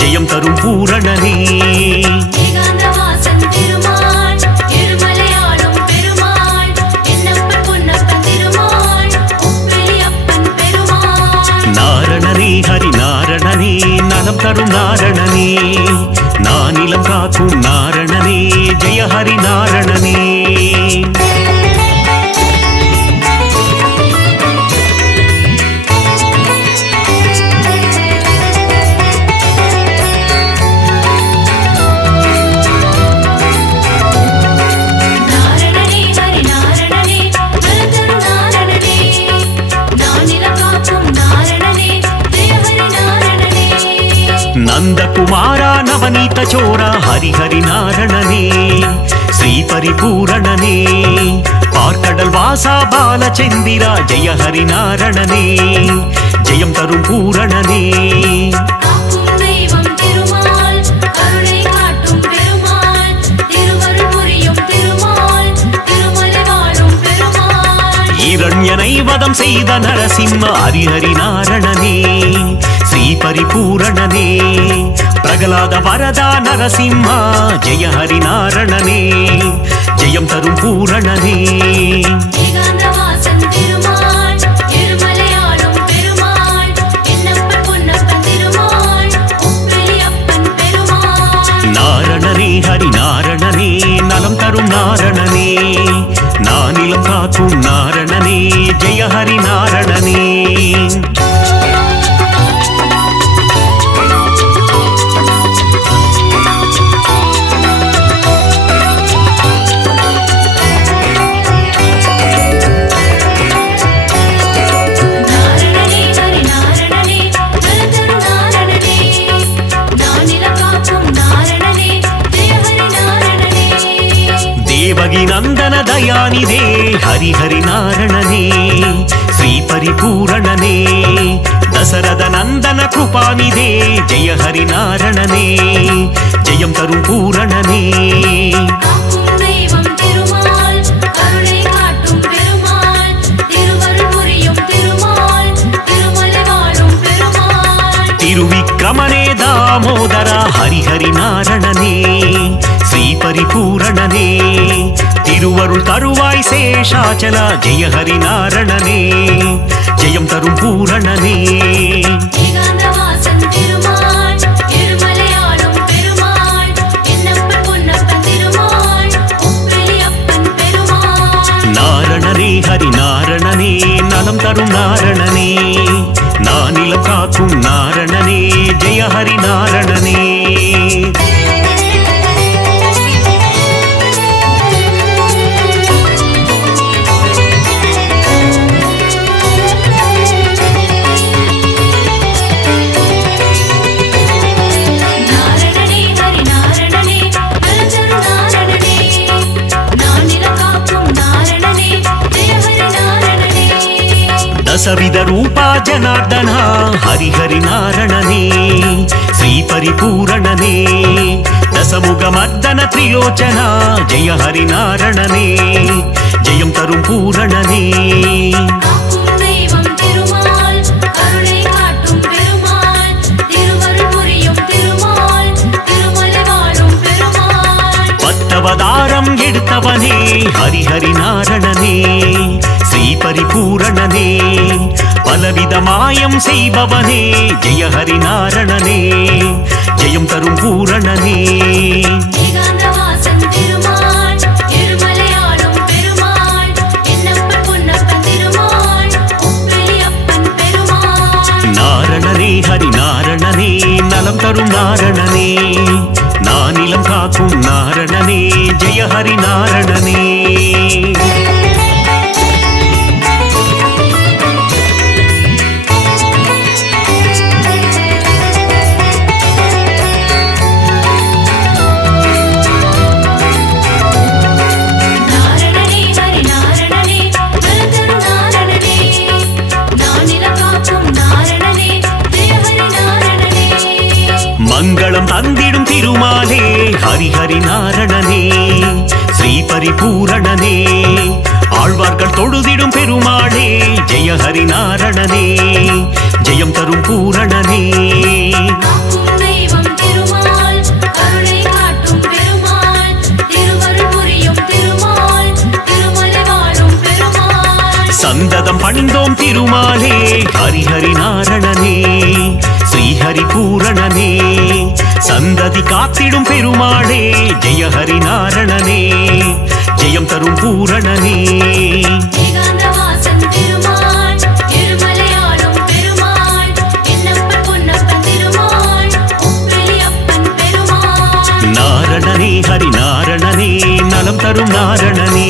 ஜெயம் தரும் பூரணனே ஏகாந்தவாசன் திருமால் இருமலையாளும் பெருமாள் என்னப்பன் பொன்னப்பன் திருமாள் உப்பிலி அப்பன் பெருமாள் நாரணனே ஹரி நாரணனே நலம் தரும் நாரணனே நானிலம் காக்கும் நாரணனே ஜெய ஹரி நாரணனே நாரணனே ஹரி நாரணனே நலதரு நாரணனே நானிலம் காக்கும் நாரணனே ஜெய ஹரி நாரணனே நந்தகுமாரா நவநீத சோரா ஹரிஹரி நாரணனே ஸ்ரீ பரிபூரணனே பார்க்கடல் வாசா பாலச்சந்திரா ஜெய ஹரி நாரணனே ஜெயம் தரும் பூரணனே காக்கும் தெய்வம் திருமால் கருணை காட்டும் பெருமாள் திருவருள் புரியும் திருமால் திருமலை வாழும் பெருமாள் இரண்யனை வதம் செய்த நரசிம்ம ஹரிஹரி நாரணனே ஸ்ரீ பரிபூரணனே பிரகலாத வரதா நரசிம்மா ஜெய ஹரி நாரணனே ஜெயம் தரும் பூரணனே ஏகாந்தவாசன் திருமால் இருமலையாளும் பெருமாள் என்னப்பன் பொன்னப்பன் திருமாள் உப்பிலி அப்பன் பெருமாள் நாரணனே ஹரி நாரணனே நலம் தரும் நாரணனே நானிலம் காக்கும் நாரணனே ஜெய ஹரி நாரணனே நாரணனே ஹரி நாரணனே நலதரு நாரணனே நானிலம் காக்கும் நாரணனே ஜெய ஹரி நாரணனே தேவகி நந்தன தயாநிதே ஹரிஹரி நாரணனே ஸ்ரீ பரிபூரணனே தசரத நந்தன கிருபாநிதே ஜெய ஹரி நாரணனே ஜெயம் தரும் பூரணனே காக்கும் தெய்வம் திருமால் கருணை காட்டும் பெருமாள் திருவருள் புரியும் திருமால் திருமலை வாழும் பெருமாள் திருவிக்கிரமனே தாமோதரா ஹரிஹரி நாரணனே ஸ்ரீ பரிபூரணனே திருவருள் தருவாய் சேஷாச்சலா ஜெய ஹரி நாரணனே ஜெயம் தரும் பூரணனே ஏகாந்தவாசன் திருமால் இருமலையாளும் பெருமாள் என்னப்பன் பொன்னப்பன் திருமாள் உப்பிலி அப்பன் பெருமாள் நாரணனே ஹரி நாரணனே நலம் தரும் நாரணனே நானிலம் காக்கும் நாரணனே ஜெய ஹரி நாரணனே ದಸವಿಧ ರೂಪ ಜನಾರ್ದನ ಹರಿಹರಿ ನಾರಣನೇ ಶ್ರೀ ಪರಿಪೂರಣನೇ ದಸಮುಗ ಮರ್ದನ ತ್ರಿಲೋಚನ ಜಯ ಹರಿ ನಾರಣನೇ ஜெயம் தரும் பூரணனே காக்கும் தெய்வம் திருமால் கருணை காட்டும் பெருமாள் திருவருள் புரியும் திருமால் திருமலை வாழும் பெருமாள் பத்தவதாரம் எடுத்தவனே ஹரிஹரி நாரணனே ஸ்ரீ பரிபூரணனே பலவித மாயம் செய்பவனே ஜெய ஹரி நாரணனே ஜெயம் தரும் பூரணனே ஏகாந்தவாசன் திருமால் திருமலையாளும் பெருமாள் என்னப்பன் பொன்னப்பன் திருமாள் உப்பிலியப்பன் பெருமாள் நாரணனே ஹரி நாரணனே நலம் தரும் நாரணனே நானிலம் காக்கும் நாரணனே ஜெய ஹரி நாரணனே நாரணனே ஹரி நாரணனே நலதரும் நாரணனே நானிலம் காக்கும் நாரணனே ஜெய ஹரி நாரணனே மங்களம் தந்திடும் திருமாலே ஹரிஹரி நாரணனே ஸ்ரீ பரிபூரணனே ஆழ்வார்கள் தொழுதிடும் பெருமாளே ஜெய ஹரி நாரணனே ஜெயம் தரும் பூரணனே காக்கும் தெய்வம் திருமால் கருணை காட்டும் பெருமாள் திருவருள் புரியும் திருமால் திருமலை வாழும் பெருமாள் சந்ததம் பணிந்தோம் திருமாலே ஹரிஹரி நாரணனே ஸ்ரீஹரி பூரணனே சந்ததி காத்திடும் பெருமாளே ஜெய ஹரி நாரணனே ஜெயம் தரும் பூரணனே ஏகாந்தவாசன் திருமால் திருமலையாளும் பெருமாள் என்னப்பன் பொன்னப்பன் திருமாள் உப்பிலியப்பன் பெருமாள் நாரணனே ஹரி நாரணனே நலம் தரும் நாரணனே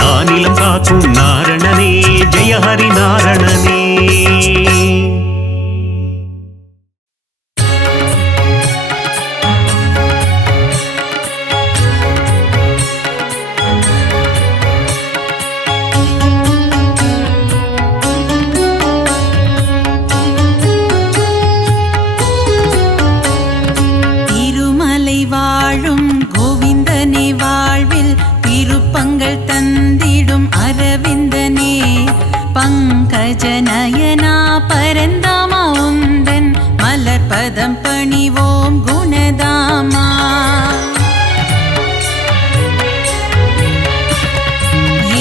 நானிலம் காக்கும் நாரணனே ஜெய ஹரி நாரணனே திருமலை வாழும் கோவிந்தனே வாழ்வில் திருப்பங்கள் தந்திடும் அரவிந்தனே பங்கஜ நயனா பரந்தாமா உந்தன் மலர்பதம் பணிவோம் குணதாமா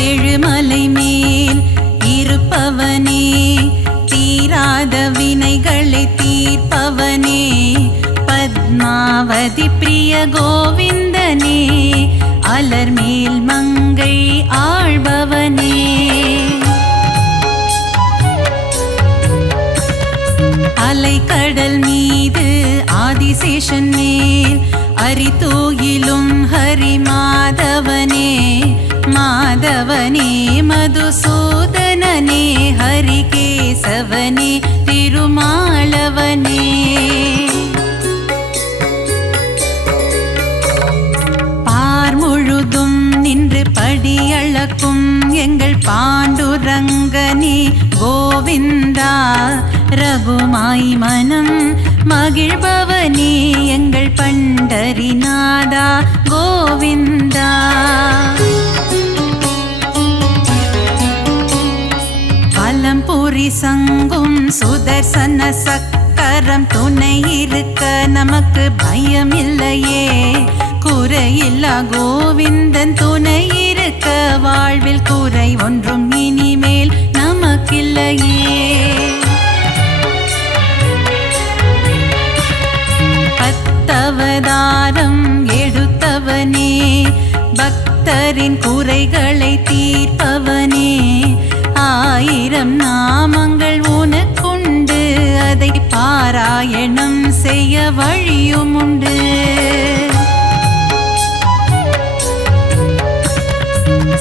ஏழுமலை மேல் இருப்பவனே தீராத வினைகளை தீர்ப்பவனே பத்மாவதி பிரிய கோவிந்தனே அலர்மேல் மங்கை ஆழ்பவனே அலைக்கடல் மீது ஆதிசேஷன் மேல் அரிதூயிலும் ஹரி மாதவனே மாதவனே மதுசூதனனே ஹரிகேசவனே திருமாலவனே பார் முழுதும் நின்று படியளக்கும் எங்கள் பாண்டுரங்கனே கோவிந்தா ரகுமாய் மனம் மகிழ்பவனே எங்கள் பண்டரிநாதா கோவிந்தா பலம்புரி சங்கும் சுதர்சன சக்கரம் துணை இருக்க நமக்கு பயம் இல்லையே குறையில்லா கோவிந்தன் துணை இருக்க வாழ்வில் குறை ஒன்றும் இனிமேல் நமக்கில்லையே பத்தவதாரம் எடுத்தவனே பக்தரின் குறைகளை தீர்ப்பவனே ஆயிரம் நாமங்கள் உனக்குண்டு அதை பாராயணம் செய்ய வழியும் உண்டு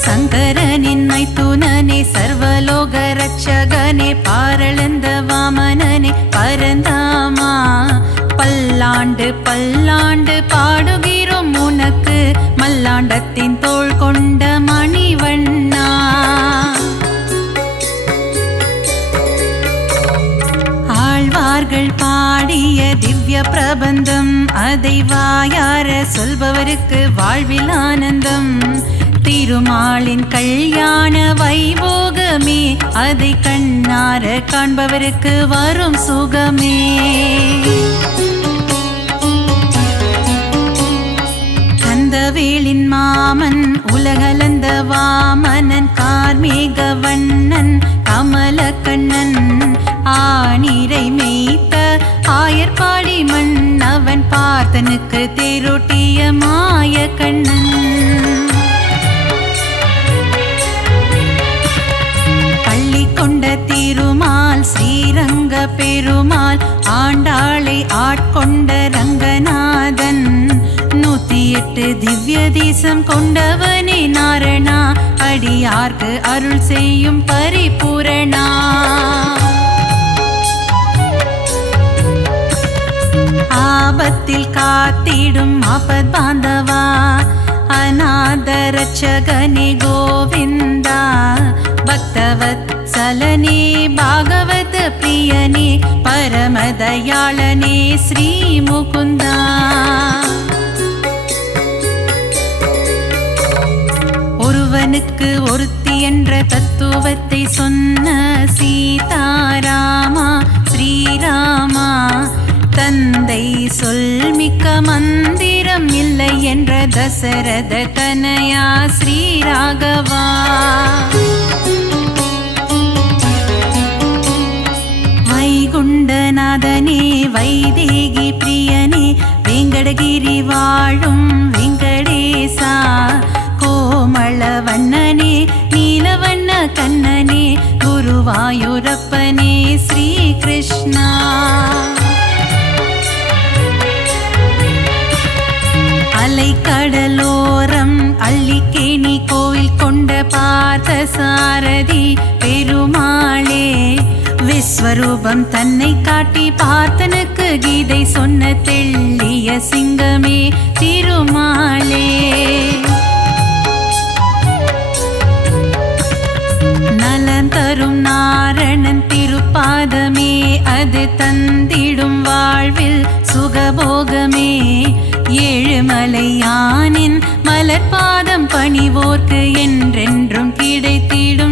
சங்கரனின் மைத்துனனே சர்வலோக ரட்சகனே பாரளந்த வாமனனே பரந்தாமா பல்லாண்டு பல்லாண்டு பாடுகிறோம் உனக்கு மல்லாண்டத்தின் தோள் கொண்ட மணிவண்ணா ஆழ்வார்கள் பாடிய திவ்ய பிரபந்தம், அதை வாயார சொல்பவருக்கு வாழ்வில் ஆனந்தம். திருமாலின் கல்யாண வைபோகமே, அதை கண்ணார காண்பவருக்கு வரும் சுகமே. கந்தவேலின் மாமன் உலகளந்த வாமனன், கார்மேக வண்ணன் கமல கண்ணன், ஆனிரை மேய்த்த ஆயர்பாடி மன்னவன், பார்த்தனுக்கு தேரோட்டிய மாய கண்ணன். பள்ளி கொண்ட திருமால் ஸ்ரீரங்க பெருமாள், ஆண்டாளை ஆட்கொண்ட ரங்கநாதன், 108 திவ்ய தேசம் கொண்டவனே நாரணா, அடியார்க்கு அருள் செய்யும் பரிபூரணா. ஆபத்தில் காத்திடும் ஆபத் பாந்தவா, அநாத ரட்சகனே கோவிந்தா, பக்தவத்சலனே பாகவத பிரியனே, பரமதயாளனே ஸ்ரீ முகுந்தா. ஒருவனுக்கு ஒருத்தி என்ற தத்துவத்தை சொன்ன சீதாராமா ஸ்ரீராமா, தந்தை சொல்மிக்க மந்திரம் இல்லை என்ற தசரத தனயா ஸ்ரீராகவா. வைகுண்டநாதனே வைதேகி பிரியனே, வெங்கடகிரி வாழும் வெங்கடேசா, கோமள வண்ணனே நீலவண்ண கண்ணனே, குருவாயூரப்பனே ஸ்ரீ கிருஷ்ணா. அலைக்கடலோரம் அள்ளிக்கேணி கோவில் கொண்ட பார்த்த சாரதி பெருமாளே, விஸ்வரூபம் தன்னை காட்டி பார்த்தனுக்கு கீதை சொன்ன தெள்ளிய சிங்கமே திருமாலே. நலம் தரும் நாரணன் திருப்பாதமே, அது தந்திடும் வாழ்வில் சுகபோகமே. ஏழுமலையானின் மலர்பாதம் பணிவோர்க்கு என்றென்றும் கிடைத்திடும்